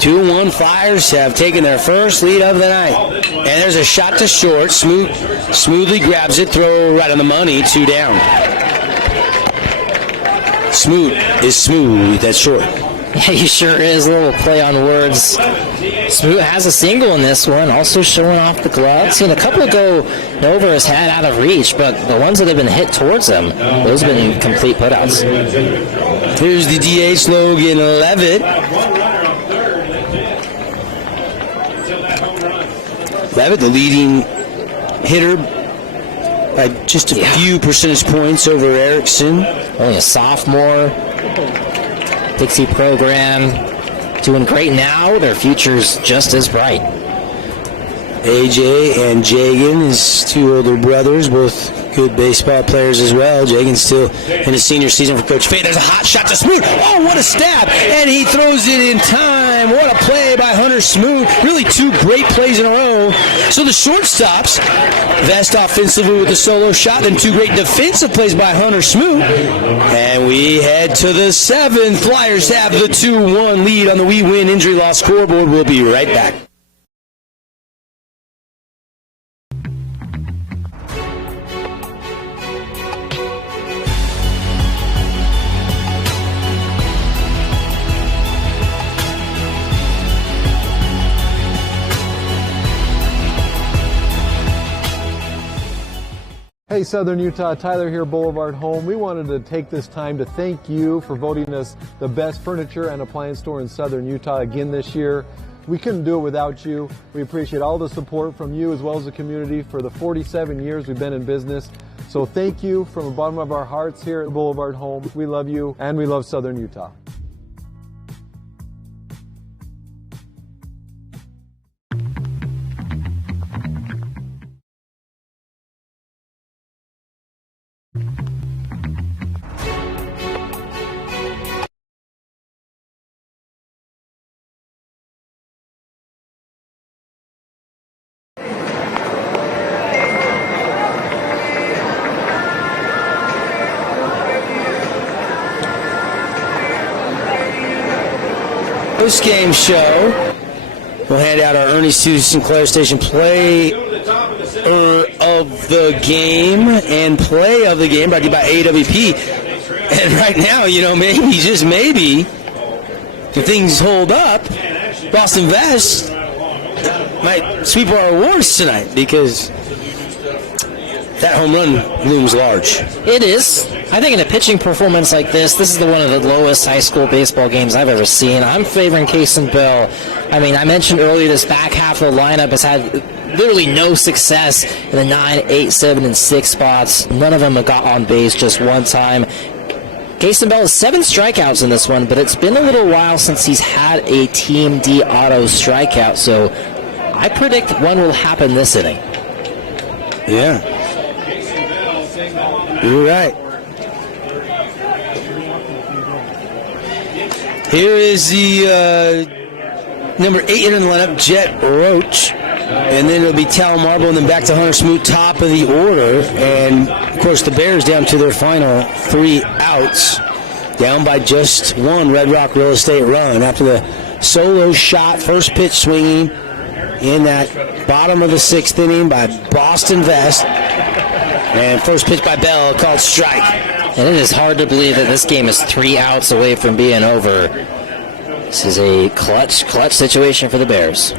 2-1 Flyers have taken their first lead of the night. And there's a shot to short. Smoothly grabs it, throw right on the money, 2 down. Smooth is smooth, that's short. Yeah, he sure is. A little play on words. Smoot has a single in this one, also showing off the glove. Seen a couple go over his head out of reach, but the ones that have been hit towards him, those have been complete putouts. Here's the DH, Logan Levitt. Levitt, the leading hitter by just a few percentage points over Erickson. Only a sophomore. Dixie program doing great now. Their future's just as bright. AJ and Jagan, his 2 older brothers, both good baseball players as well. Jagan's still in his senior season for Coach Fay. There's a hot shot to Smoot. Oh, what a stab. And he throws it in time. What a play by Hunter Smoot. Really 2 great plays in a row. So the shortstops, Vest offensively with the solo shot, and 2 great defensive plays by Hunter Smoot. And we head to the 7th. Flyers have the 2-1 lead on the We Win Injury Loss scoreboard. We'll be right back. Hey Southern Utah, Tyler here, Boulevard Home. We wanted to take this time to thank you for voting us the best furniture and appliance store in Southern Utah again this year. We couldn't do it without you. We appreciate all the support from you as well as the community for the 47 years we've been in business. So thank you from the bottom of our hearts here at Boulevard Home. We love you and we love Southern Utah. Post-game show. We'll hand out our Ernie Sioux Sinclair Station Player of the Game and Play of the Game brought to you by AWP. And right now, maybe, just maybe, if things hold up, Boston Vest might sweep our awards tonight because that home run looms large. It is. I think in a pitching performance like this is one of the lowest high school baseball games I've ever seen. I'm favoring Kaysen Bell. I mean, I mentioned earlier this back half of the lineup has had literally no success in the 9, 8, 7, and 6 spots. None of them have got on base just one time. Kason Bell has 7 strikeouts in this one, but it's been a little while since he's had a Team D auto strikeout, so I predict one will happen this inning. Yeah. You're right. Here is the number 8 hitter in the lineup, Jet Roach. And then it'll be Tal Marble and then back to Hunter Smoot, top of the order. And, of course, the Bears down to their final 3 outs. Down by just 1 Red Rock Real Estate run after the solo shot, first pitch swinging in that bottom of the 6th inning by Boston Vest. And first pitch by Bell called strike. And it is hard to believe that this game is 3 outs away from being over. This is a clutch situation for the Bears.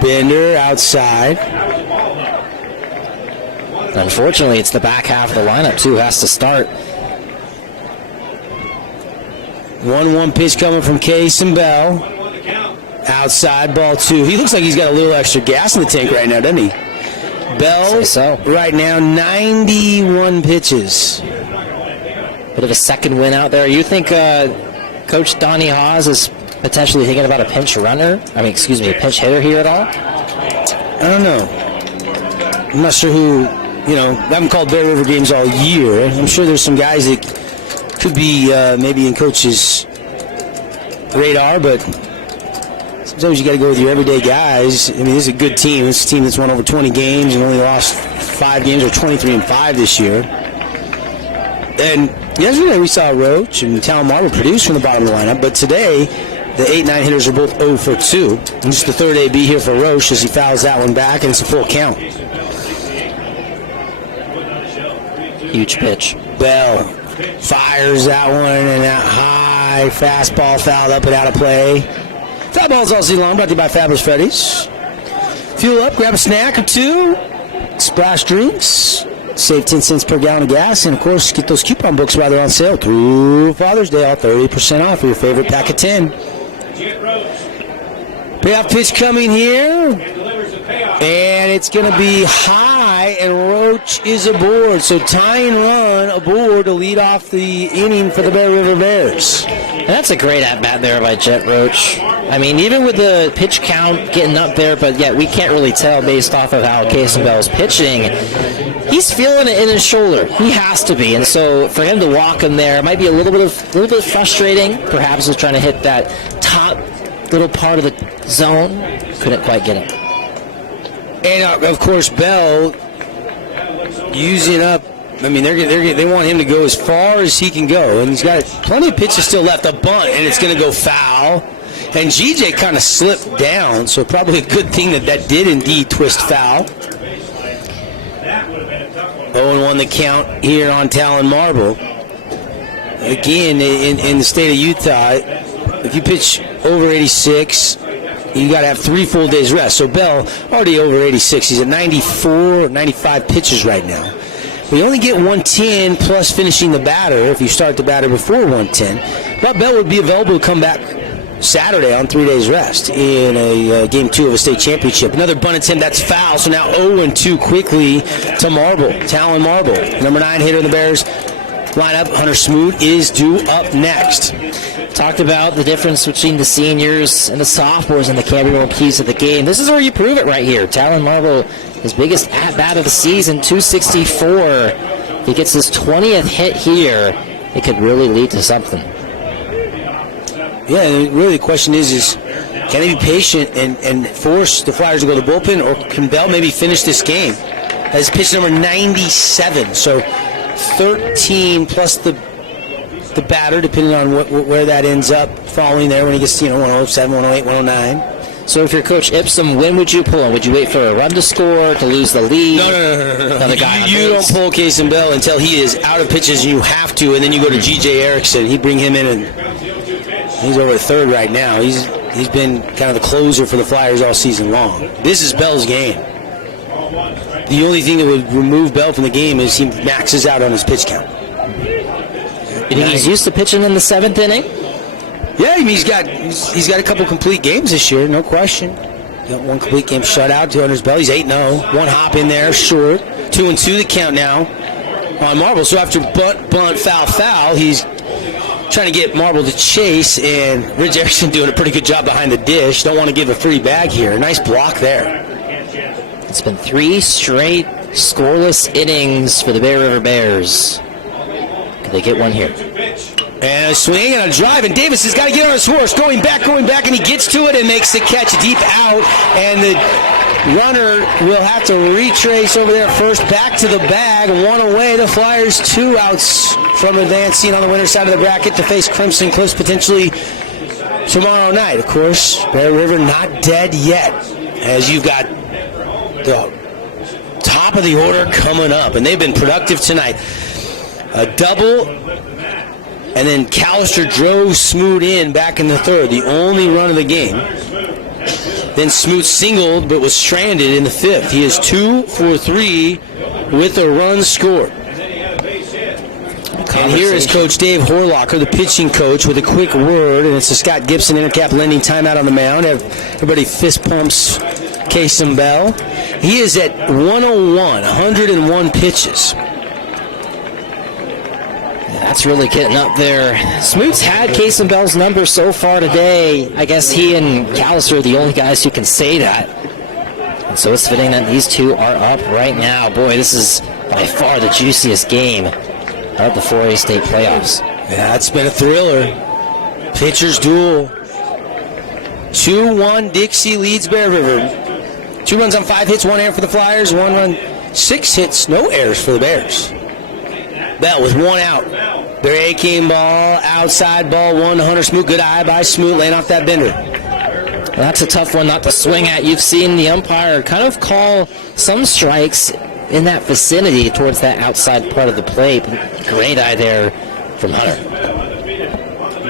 Bender outside. Unfortunately, it's the back half of the lineup, too, has to start. 1-1 pitch coming from Kason Bell. Outside, ball 2. He looks like he's got a little extra gas in the tank right now, doesn't he? Bell, right now, 91 pitches. Bit of a second win out there. You think Coach Donnie Haas is potentially thinking about a pinch hitter here at all? I don't know. I'm not sure who, I haven't called Bear River games all year. I'm sure there's some guys that could be maybe in Coach's radar, but sometimes you got to go with your everyday guys. I mean, this is a good team. This is a team that's won over 20 games and only lost 5 games, or 23-5 this year. And yesterday we saw Roach and Tal Marble produce from the bottom of the lineup, but today the 8-9 hitters are both 0 for 2. And this is the third AB here for Roach as he fouls that one back, and it's a full count. Huge pitch. Bell fires that one, and that high fastball fouled up and out of play. Foul balls all season long, brought to you by Fabulous Freddy's. Fuel up, grab a snack or 2, splash drinks, save 10 cents per gallon of gas, and of course, get those coupon books while they're on sale through Father's Day, all 30% off for your favorite pack of 10. Payoff pitch coming here, and it's going to be high, and Roach is aboard. So tying run aboard to lead off the inning for the Bear River Bears. And that's a great at-bat there by Jet Roach. I mean, even with the pitch count getting up there, but yet we can't really tell based off of how Kason Bell is pitching. He's feeling it in his shoulder. He has to be. And so for him to walk him there, it might be a little bit frustrating. Perhaps he's trying to hit that top little part of the zone. Couldn't quite get it. And of course, Bell using up. I mean, they want him to go as far as he can go, and he's got plenty of pitches still left. A bunt, and it's going to go foul. And GJ kind of slipped down, so probably a good thing that did indeed twist foul. 0-1 the count here on Talon Marble. Again, in the state of Utah, if you pitch over 86, you got to have 3 full days rest. So Bell already over 86. He's at 94, 95 pitches right now. We only get 110 plus finishing the batter if you start the batter before 110. But Bell would be available to come back Saturday on 3 days rest in a Game 2 of a state championship. Another bunt attempt, that's foul. So now 0-2 quickly to Marble, Talon Marble. Number 9 hitter in the Bears lineup, Hunter Smoot, is due up next. Talked about the difference between the seniors and the sophomores in the Campbell piece of the game. This is where you prove it right here. Talon Marble, his biggest at-bat of the season, 264. If he gets his 20th hit here, it could really lead to something. Yeah, really the question is can he be patient and force the Flyers to go to the bullpen, or can Bell maybe finish this game? That's pitch number 97, so 13 plus the batter, depending on where that ends up falling there when he gets 107, 108, 109. So if you're Coach Ipsum, when would you pull him? Would you wait for a run to score, to lose the lead? No. Another guy you don't pull Kason Bell until he is out of pitches and you have to, and then you go to G.J. Erickson. He'd bring him in, and he's over at third right now. He's been kind of the closer for the Flyers all season long. This is Bell's game. The only thing that would remove Bell from the game is he maxes out on his pitch count. You think he's used to pitching in the 7th inning? Yeah, I mean, he's got a couple complete games this year, no question. Got 1 complete game shutout, 2 under his belt. He's 8-0. 1 hop in there, short. 2-2 the count now. on Marble. So after bunt, foul, he's trying to get Marble to chase, and Ridge Erickson doing a pretty good job behind the dish. Don't want to give a free bag here. Nice block there. It's been 3 straight scoreless innings for the Bear River Bears. Could they get one here? And a swing and a drive, and Davis has got to get on his horse. Going back, and he gets to it and makes the catch deep out. And the runner will have to retrace over there first, back to the bag, 1 away. The Flyers 2 outs from advancing on the winner's side of the bracket to face Crimson Cliffs potentially tomorrow night. Of course, Bear River not dead yet, as you've got the top of the order coming up, and they've been productive tonight. A double, and then Callister drove Smoot in back in the third, the only run of the game. Then Smoot singled but was stranded in the 5th. He is 2 for 3 with a run scored. And here is Coach Dave Horlocker, the pitching coach, with a quick word, and it's a Scott Gibson Intercap Lending timeout on the mound. Everybody fist pumps Kason Bell. He is at 101 pitches. That's really getting up there. Smoot's had Kason Bell's number so far today. I guess he and Callister are the only guys who can say that. And so it's fitting that these two are up right now. Boy, this is by far the juiciest game of the 4A state playoffs. Yeah, it's been a thriller. Pitchers duel. 2-1 Dixie leads Bear River. 2 runs on 5 hits, 1 error for the Flyers, 1 run, 6 hits, no errors for the Bears. Bell with 1 out. Breaking ball, outside ball, 1 to Hunter Smoot. Good eye by Smoot, laying off that bender. Well, that's a tough one not to swing at. You've seen the umpire kind of call some strikes in that vicinity towards that outside part of the plate. Great eye there from Hunter.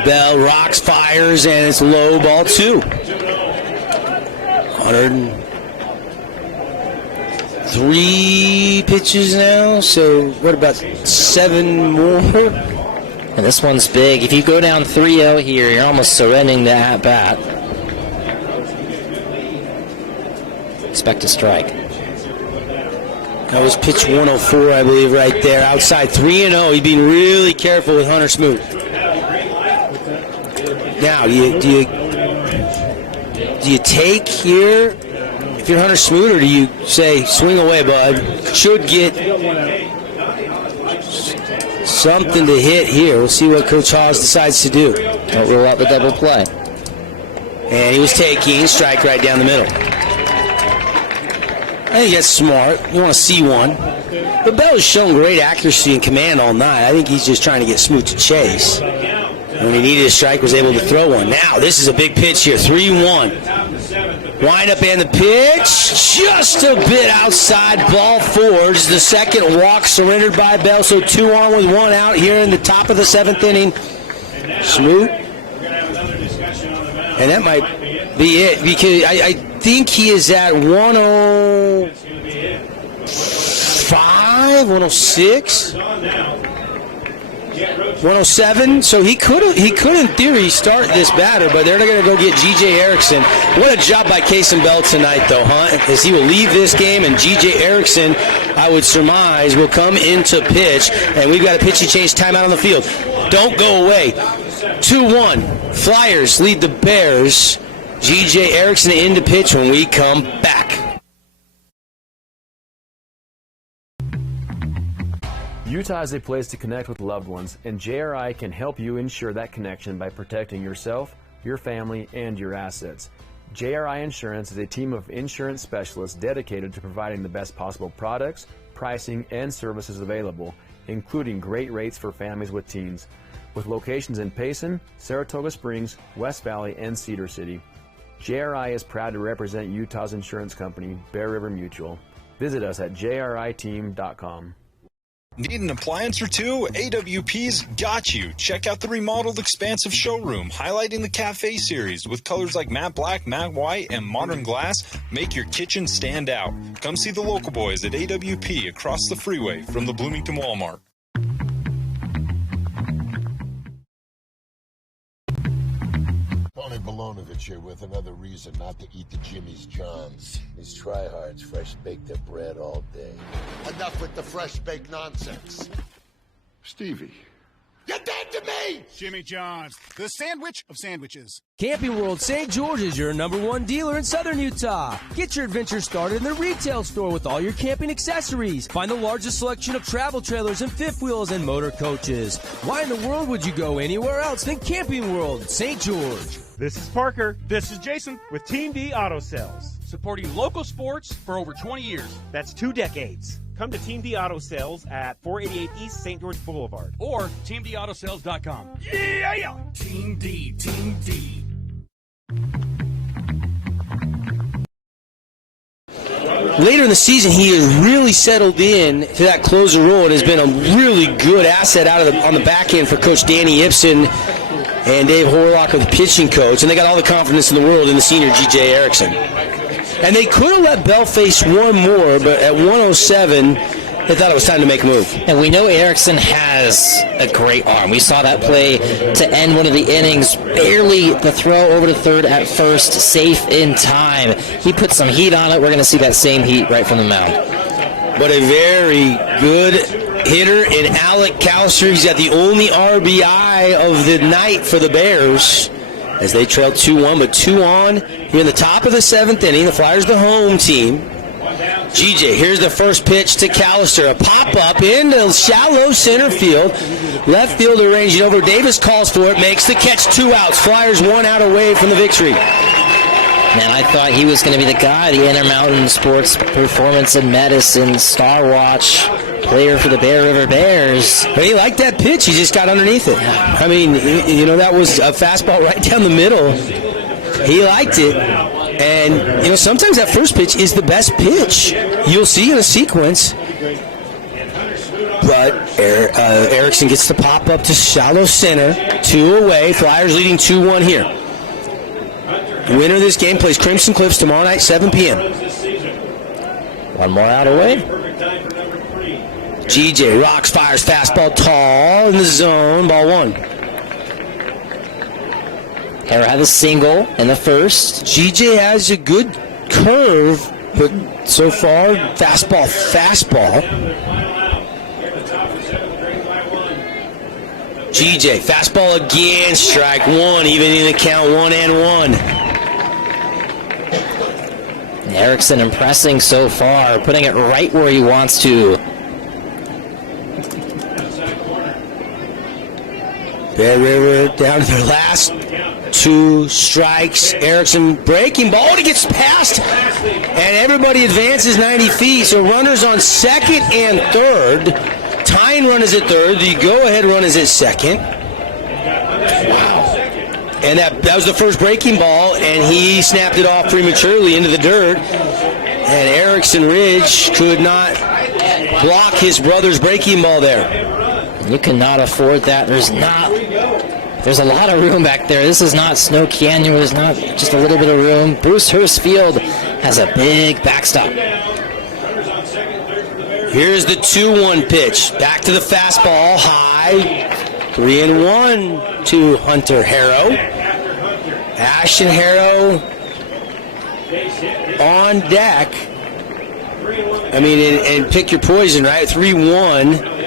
Bell rocks, fires, and it's low, ball 2. 103 pitches now, so what about 7 more? And this one's big. If you go down 3-0 here, you're almost surrendering the at-bat. Expect a strike. That was pitch 104, I believe, right there. Outside 3-0. He's being really careful with Hunter Smoot. Now, do you take here if you're Hunter Smoot, or do you say, swing away, bud? Should get something to hit here. We'll see what Coach Hawes decides to do. Don't rule out the double play. And he was taking strike right down the middle. I think that's smart. You want to see one. But Bell has shown great accuracy and command all night. I think he's just trying to get Smoot to chase. When he needed a strike, was able to throw one. Now, this is a big pitch here. 3-1. Wind up and the pitch. Just a bit outside, ball 4. This is the second walk surrendered by Bell. So 2 on with 1 out here in the top of the 7th inning. Smoot. And that might be it, because I think he is at 105, 106. 107, so he could in theory start this batter, but they're going to go get G.J. Erickson. What a job by Kason Bell tonight, though, huh? As he will leave this game, and G.J. Erickson, I would surmise, will come into pitch, and we've got a pitching change timeout on the field. Don't go away. 2-1, Flyers lead the Bears. G.J. Erickson into pitch when we come back. Utah is a place to connect with loved ones, and JRI can help you ensure that connection by protecting yourself, your family, and your assets. JRI Insurance is a team of insurance specialists dedicated to providing the best possible products, pricing, and services available, including great rates for families with teens. With locations in Payson, Saratoga Springs, West Valley, and Cedar City, JRI is proud to represent Utah's insurance company, Bear River Mutual. Visit us at jriteam.com. Need an appliance or two? AWP's got you. Check out the remodeled expansive showroom, highlighting the cafe series with colors like matte black, matte white, and modern glass. Make your kitchen stand out. Come see the local boys at AWP across the freeway from the Bloomington Walmart. Belonovich here with another reason not to eat the Jimmy's Johns. These tryhards fresh bake their bread all day. Enough with the fresh baked nonsense. Stevie. You're dead to me! Jimmy John's, the sandwich of sandwiches. Camping World St. George is your #1 dealer in Southern Utah. Get your adventure started in the retail store with all your camping accessories. Find the largest selection of travel trailers and fifth wheels and motor coaches. Why in the world would you go anywhere else than Camping World St. George? This is Parker. This is Jason with Team D Auto Sales, supporting local sports for over 20 years. That's 2 decades. Come to Team D Auto Sales at 488 East St. George Boulevard or teamdautosales.com. Yeah! Team D, Team D. Later in the season, he has really settled in to that closer role and has been a really good asset on the back end for Coach Danny Ibsen and Dave Horlock, the pitching coach. And they got all the confidence in the world in the senior G.J. Erickson. And they could have let Bell face one more, but at 107, they thought it was time to make a move. And we know Erickson has a great arm. We saw that play to end one of the innings. Barely the throw over to third at first, safe in time. He put some heat on it. We're going to see that same heat right from the mound. But a very good hitter in Alec Calster. He's got the only RBI of the night for the Bears as they trail 2-1, but 2 on here in the top of the 7th inning. The Flyers, the home team. GJ, here's the first pitch to Callister. A pop-up into shallow center field. Left fielder ranging over. Davis calls for it, makes the catch. 2 outs. Flyers 1 out away from the victory. Man, I thought he was going to be the guy, the Intermountain Sports Performance and Medicine Star Watch player for the Bear River Bears. But he liked that pitch. He just got underneath it. I mean, that was a fastball right down the middle. He liked it. And, sometimes that first pitch is the best pitch you'll see in a sequence. But Erickson gets the pop up to shallow center. 2 away. Flyers leading 2-1 here. The winner of this game plays Crimson Cliffs tomorrow night, 7 p.m. 1 more out away. GJ rocks, fires fastball tall in the zone. Ball 1. Harrow had a single in the first. GJ has a good curve, but so far, fastball. GJ, fastball again, strike 1, even in the count 1-1. Erickson impressing so far, putting it right where he wants to. Bear River down to their last 2 strikes. Erickson breaking ball. It gets past, and everybody advances 90 feet. So runners on second and third. Tying run is at third. The go-ahead run is at second. Wow. And that was the first breaking ball, and he snapped it off prematurely into the dirt. And Erickson Ridge could not block his brother's breaking ball there. You cannot afford that. There's a lot of room back there. This is not Snow Canyon. There's not just a little bit of room. Bruce Hurst Field has a big backstop. Here's the 2-1 pitch. Back to the fastball. High. 3-1 to Hunter Harrow. Ashton Harrow on deck. I mean, and pick your poison, right? 3-1.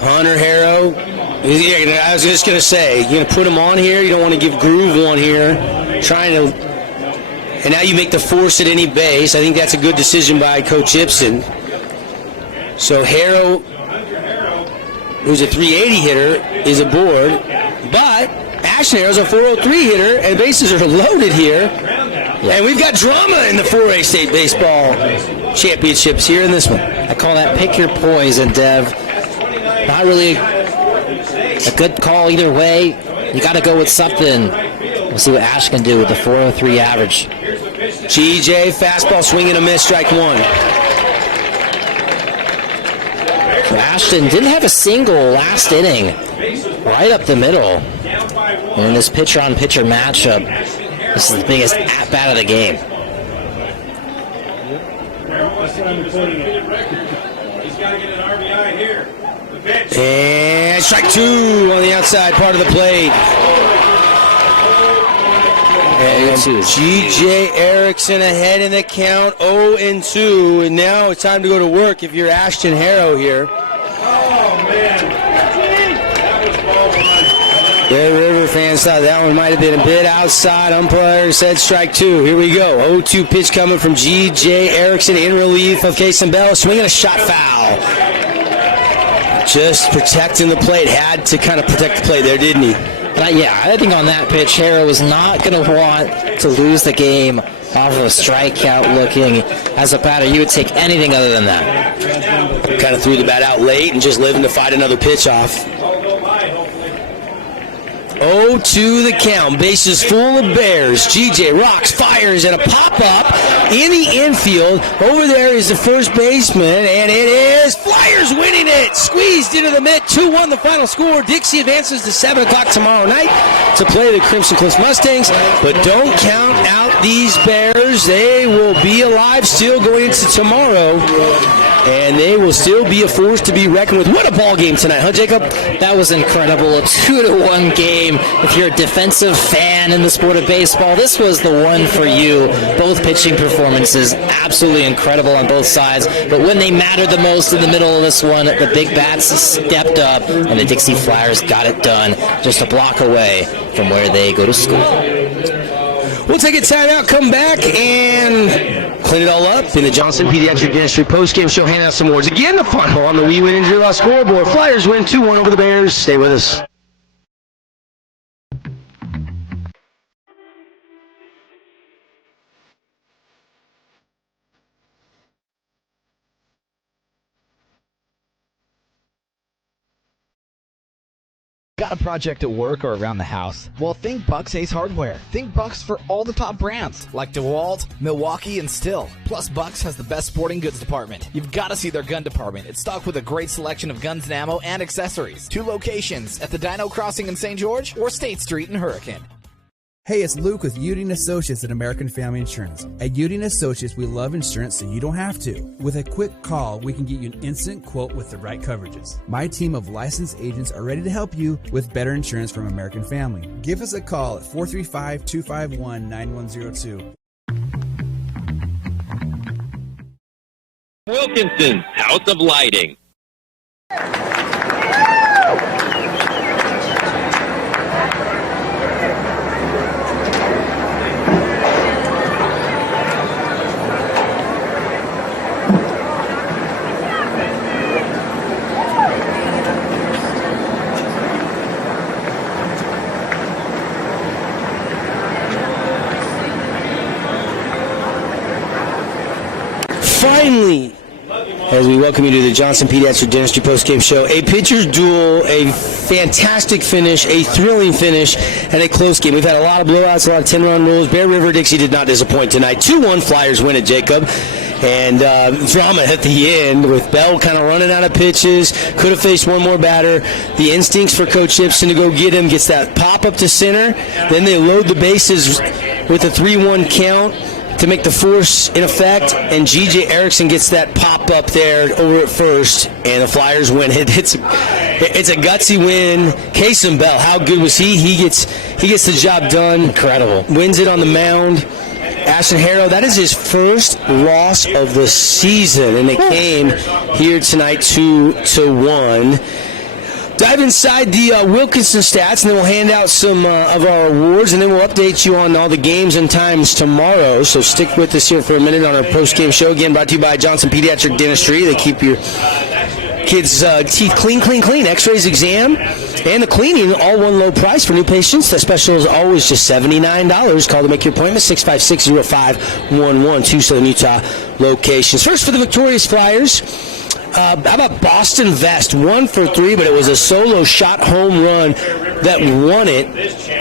Hunter Harrow. Yeah, I was just going to say, you're going to put him on here. You don't want to give Groove one here. And now you make the force at any base. I think that's a good decision by Coach Ibsen. So Harrow, who's a 380 hitter, is aboard. But Ashton Harrow's a 403 hitter, and bases are loaded here. And we've got drama in the 4A State Baseball Championships here in this one. I call that pick your poison, Dev. Not really a good call either way. You got to go with something. We'll see what Ash can do with the 403 average. GJ, fastball, swing and a miss, strike 1. Ashton didn't have a single last inning. Right up the middle. And in this pitcher-on-pitcher matchup, this is the biggest at-bat of the game. And strike 2 on the outside part of the plate. And G.J. Erickson ahead in the count, 0-2. And now it's time to go to work if you're Ashton Harrow here. Oh, man. Red River fans thought that one might have been a bit outside. Umpire said strike two. Here we go. 0-2 pitch coming from G.J. Erickson in relief of Kason Bell. Swinging a shot foul. Just protecting the plate. Had to kind of protect the plate there, didn't he? I think on that pitch, Harrow is not going to want to lose the game off of a strikeout looking. As a batter, you would take anything other than that. Kind of threw the bat out late and just living to fight another pitch off. 0-2 the count. Bases full of Bears. GJ rocks, fires, and a pop-up in the infield. Over there is the first baseman, and it is Flyers winning it. Squeezed into the mid. 2-1 the final score. Dixie advances to 7 o'clock tomorrow night to play the Crimson Cliffs Mustangs. But don't count out these Bears. They will be alive still going into tomorrow. And they will still be a force to be reckoned with. What a ball game tonight, huh, Jacob? That was incredible. A 2-1 game. If you're a defensive fan in the sport of baseball, this was the one for you. Both pitching performances, absolutely incredible on both sides. But when they mattered the most in the middle of this one, the big bats stepped up, and the Dixie Flyers got it done just a block away from where they go to school. We'll take a timeout, come back, and clean it all up in the Johnson Pediatric Dentistry postgame show. Hand out some awards. Again, the final on the We Win Injury Loss scoreboard. Flyers win 2-1 over the Bears. Stay with us. Got a project at work or around the house? Well, think Bucks Ace Hardware. Think Bucks for all the top brands, like DeWalt, Milwaukee, and Stihl. Plus, Bucks has the best sporting goods department. You've got to see their gun department. It's stocked with a great selection of guns and ammo and accessories. 2 locations, at the Dino Crossing in St. George or State Street in Hurricane. Hey, it's Luke with Udine Associates at American Family Insurance. At Udine Associates, we love insurance so you don't have to. With a quick call, we can get you an instant quote with the right coverages. My team of licensed agents are ready to help you with better insurance from American Family. Give us a call at 435-251-9102. Wilkinson's House of Lighting. Finally, as we welcome you to the Johnson Pediatric Dentistry postgame show, a pitcher's duel, a fantastic finish, a thrilling finish, and a close game. We've had a lot of blowouts, a lot of 10-run rules. Bear River Dixie did not disappoint tonight. 2-1 Flyers win it, Jacob. And drama at the end with Bell kind of running out of pitches. Could have faced one more batter. The instincts for Coach Gibson to go get him. Gets that pop up to center. Then they load the bases with a 3-1 count to make the force in effect, and G.J. Erickson gets that pop up there over at first, and the Flyers win it. It's a gutsy win. Kason Bell, how good was he? He gets the job done. Incredible. Wins it on the mound. Ashton Harrow, that is his first loss of the season, and they came here tonight 2-1. Dive inside the Wilkinson stats, and then we'll hand out some of our awards, and then we'll update you on all the games and times tomorrow. So stick with us here for a minute on our post-game show. Again, brought to you by Johnson Pediatric Dentistry. They keep your kids' teeth clean. X-rays, exam, and the cleaning, all one low price for new patients. The special is always just $79. Call to make your appointment, 656-0511, 2 Southern Utah locations. First for the victorious Flyers. How about Boston Vest? 1 for 3, but it was a solo shot home run that won it.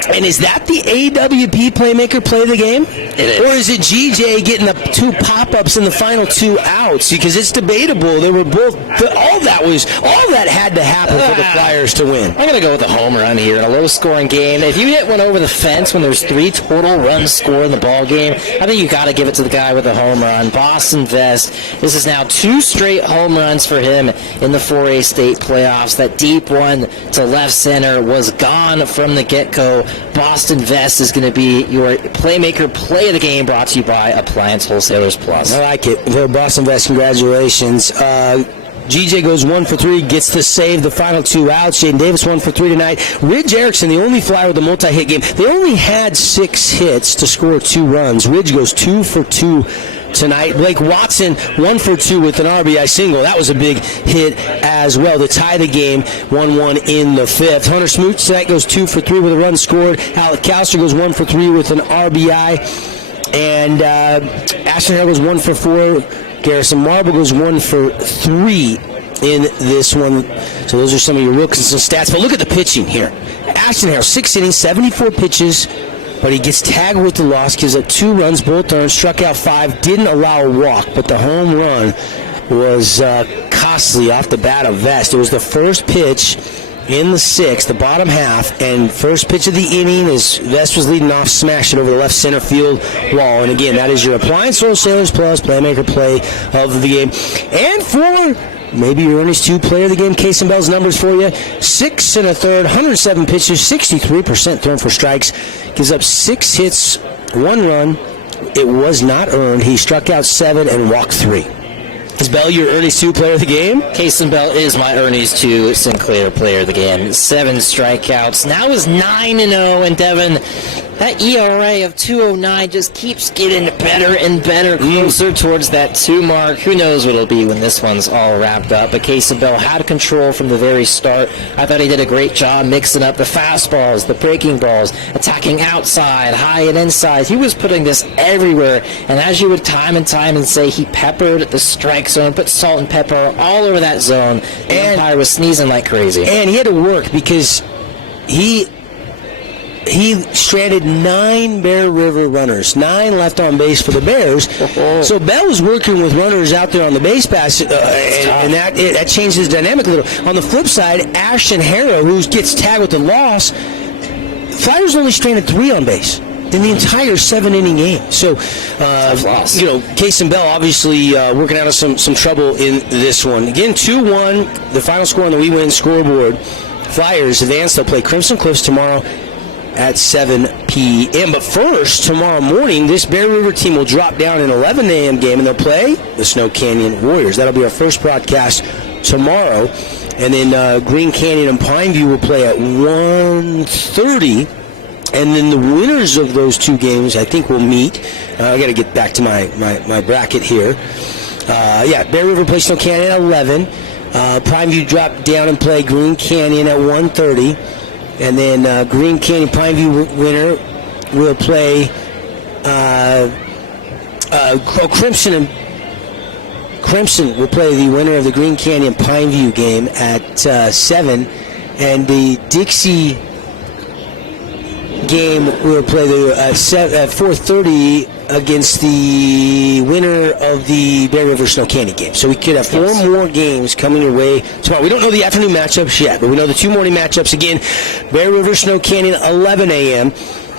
And is that the AWP playmaker play of the game? It is. Or is it GJ getting the 2 pop-ups in the final 2 outs? Because it's debatable. They were both. All that had to happen for the Flyers to win. I'm going to go with a home run here in a low-scoring game. If you hit one over the fence when there's 3 total runs scored in the ball game, I think you got to give it to the guy with the home run. Boston Vest. This is now 2 straight home runs for him in the 4A state playoffs. That deep one to left center was gone from the get-go. Boston Vest is going to be your Playmaker Play of the Game, brought to you by Appliance Wholesalers Plus. I like it. For Boston Vest, congratulations. GJ goes 1 for 3, gets to save the final 2 outs. Jaden Davis 1 for 3 tonight. Ridge Erickson, the only Flyer with a multi-hit game. They only had 6 hits to score 2 runs. Ridge goes 2 for 2 tonight. Blake Watson 1 for 2 with an RBI single. That was a big hit as well to tie the game 1-1 in the 5th. Hunter Smooch tonight goes 2 for 3 with a run scored. Alec Calster goes 1 for 3 with an RBI. And Ashton Harrell goes 1 for 4. Garrison Marble goes 1 for 3 in this one. So those are some of your rookies and stats. But look at the pitching here. Ashton Harrell, 6 innings, 74 pitches, but he gets tagged with the loss, gives up 2 runs, both earned, struck out 5, didn't allow a walk, but the home run was costly off the bat of Vest. It was the first pitch in the 6th, the bottom half, and first pitch of the inning as Vest was leading off, smashed it over the left center field wall. And again, that is your Appliance Wholesalers Plus Playmaker Play of the Game. And for maybe your Ernie's 2 Player of the Game, Case and Bell's numbers for you: 6 1/3, 107 pitches, 63% thrown for strikes, gives up 6 hits, 1 run. It was not earned. He struck out 7 and walked 3. Is Bell your Ernie's 2 Player of the Game? Kaysen Bell is my Ernie's 2 Sinclair Player of the Game. 7 strikeouts. Now is 9-0, and Devin, that ERA of 2.09 just keeps getting better and better, closer towards that 2 mark. Who knows what it'll be when this one's all wrapped up. But Kaysen Bell had control from the very start. I thought he did a great job mixing up the fastballs, the breaking balls, attacking outside, high and inside. He was putting this everywhere, and as you would time and time and say, he peppered the strike zone, put salt and pepper all over that zone. The umpire was sneezing like crazy. And he had to work because he stranded 9 Bear River runners, 9 left on base for the Bears. So Bell was working with runners out there on the base pass, and that changed his dynamic a little. On the flip side, Ashton Harrow, who gets tagged with the loss, Flyers only stranded 3 on base in the entire 7-inning game. So, Kaysen Bell obviously working out of some trouble in this one. Again, 2-1, the final score on the We Win scoreboard. Flyers advance. They'll play Crimson Cliffs tomorrow at 7 p.m. But first, tomorrow morning, this Bear River team will drop down an 11 a.m. game, and they'll play the Snow Canyon Warriors. That'll be our first broadcast tomorrow. And then Green Canyon and Pineview will play at 1:30. And then the winners of those 2 games, I think, will meet. I got to get back to my bracket here. Bear River plays Snow Canyon at 11. Pineview drop down and play Green Canyon at 1:30. And then Green Canyon Pineview winner will play Crimson will play the winner of the Green Canyon Pineview game at 7. And the Dixie game will play at 4:30 against the winner of the Bear River Snow Canyon game. So we could have 4 more games coming your way tomorrow. We don't know the afternoon matchups yet, but we know the 2 morning matchups. Again, Bear River Snow Canyon 11 a.m.,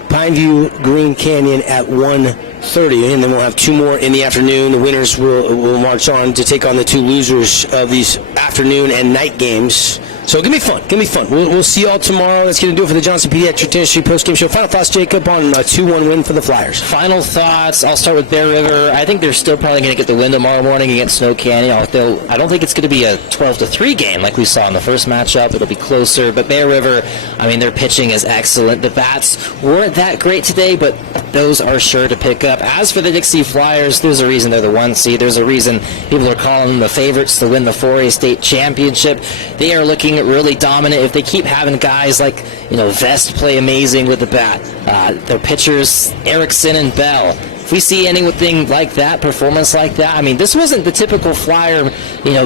Pineview Green Canyon at 1:30, and then we'll have 2 more in the afternoon. The winners will march on to take on the 2 losers of these afternoon and night games. So it's going to be fun. We'll see you all tomorrow. That's going to do it for the Johnson Pediatric Dentistry postgame show. Final thoughts, Jacob, on a 2-1 win for the Flyers. Final thoughts. I'll start with Bear River. I think they're still probably going to get the win tomorrow morning against Snow Canyon. I don't think it's going to be a 12-3 game like we saw in the first matchup. It'll be closer. But Bear River, their pitching is excellent. The bats weren't that great today, but those are sure to pick up. As for the Dixie Flyers, there's a reason they're the 1 seed. There's a reason people are calling them the favorites to win the 4A state championship. They are looking really dominant. If they keep having guys like Vest play amazing with the bat, their pitchers Erickson and Bell, if we see anything like that, performance like that, this wasn't the typical Flyer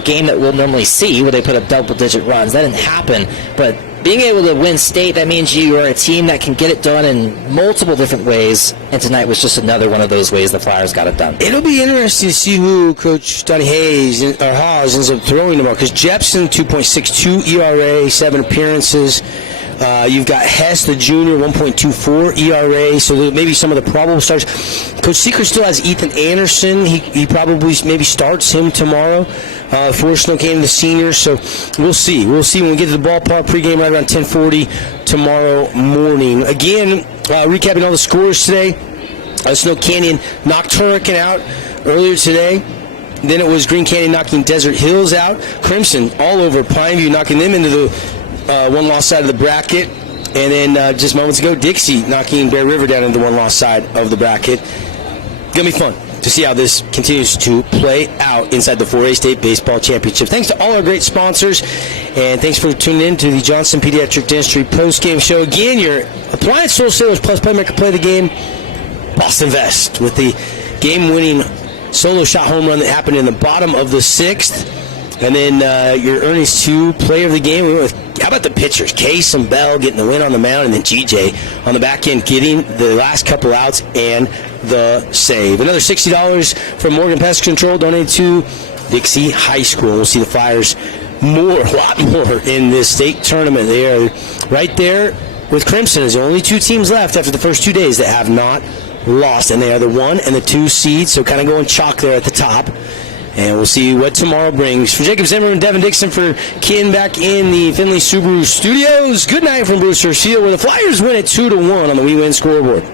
game that we'll normally see where they put up double-digit runs. That didn't happen. But being able to win state, that means you are a team that can get it done in multiple different ways, and tonight was just another one of those ways the Flyers got it done. It'll be interesting to see who Coach Donnie Haas ends up throwing tomorrow, because Jepson, 2.62 ERA, 7 appearances. You've got Hess, the junior, 1.24 ERA, so maybe some of the probable starts. Coach Seeker still has Ethan Anderson. He probably maybe starts him tomorrow. for Snow Canyon, the seniors. So we'll see. We'll see when we get to the ballpark. Pregame right around 10:40 tomorrow morning. Again, recapping all the scores today. Snow Canyon knocked Hurricane out earlier today. Then it was Green Canyon knocking Desert Hills out. Crimson all over Pineview, knocking them into the one-loss side of the bracket. And then just moments ago, Dixie knocking Bear River down into the one-loss side of the bracket. Going to be fun to see how this continues to play out inside the 4A State Baseball Championship. Thanks to all our great sponsors, and thanks for tuning in to the Johnson Pediatric Dentistry post-game show. Again, your appliance wholesalers plus Playmaker Play the Game, Boston Vest, with the game-winning solo shot home run that happened in the bottom of the 6th. And then your Ernie's 2 player of the game. We went with, how about the pitchers? Case and Bell getting the win on the mound, and then GJ on the back end getting the last couple outs and the save. Another $60 from Morgan Pest Control donated to Dixie High School. We'll see the Flyers a lot more in this state tournament. They are right there with Crimson as the only 2 teams left after the first 2 days that have not lost, and they are the 1 and the 2 seeds, so kind of going chalk there at the top. And we'll see what tomorrow brings. For Jacob Zimmer and Devin Dixon, for Ken back in the Finley Subaru Studios, good night from Brewster's Field, where the Flyers win at 2-1 on the We Win scoreboard.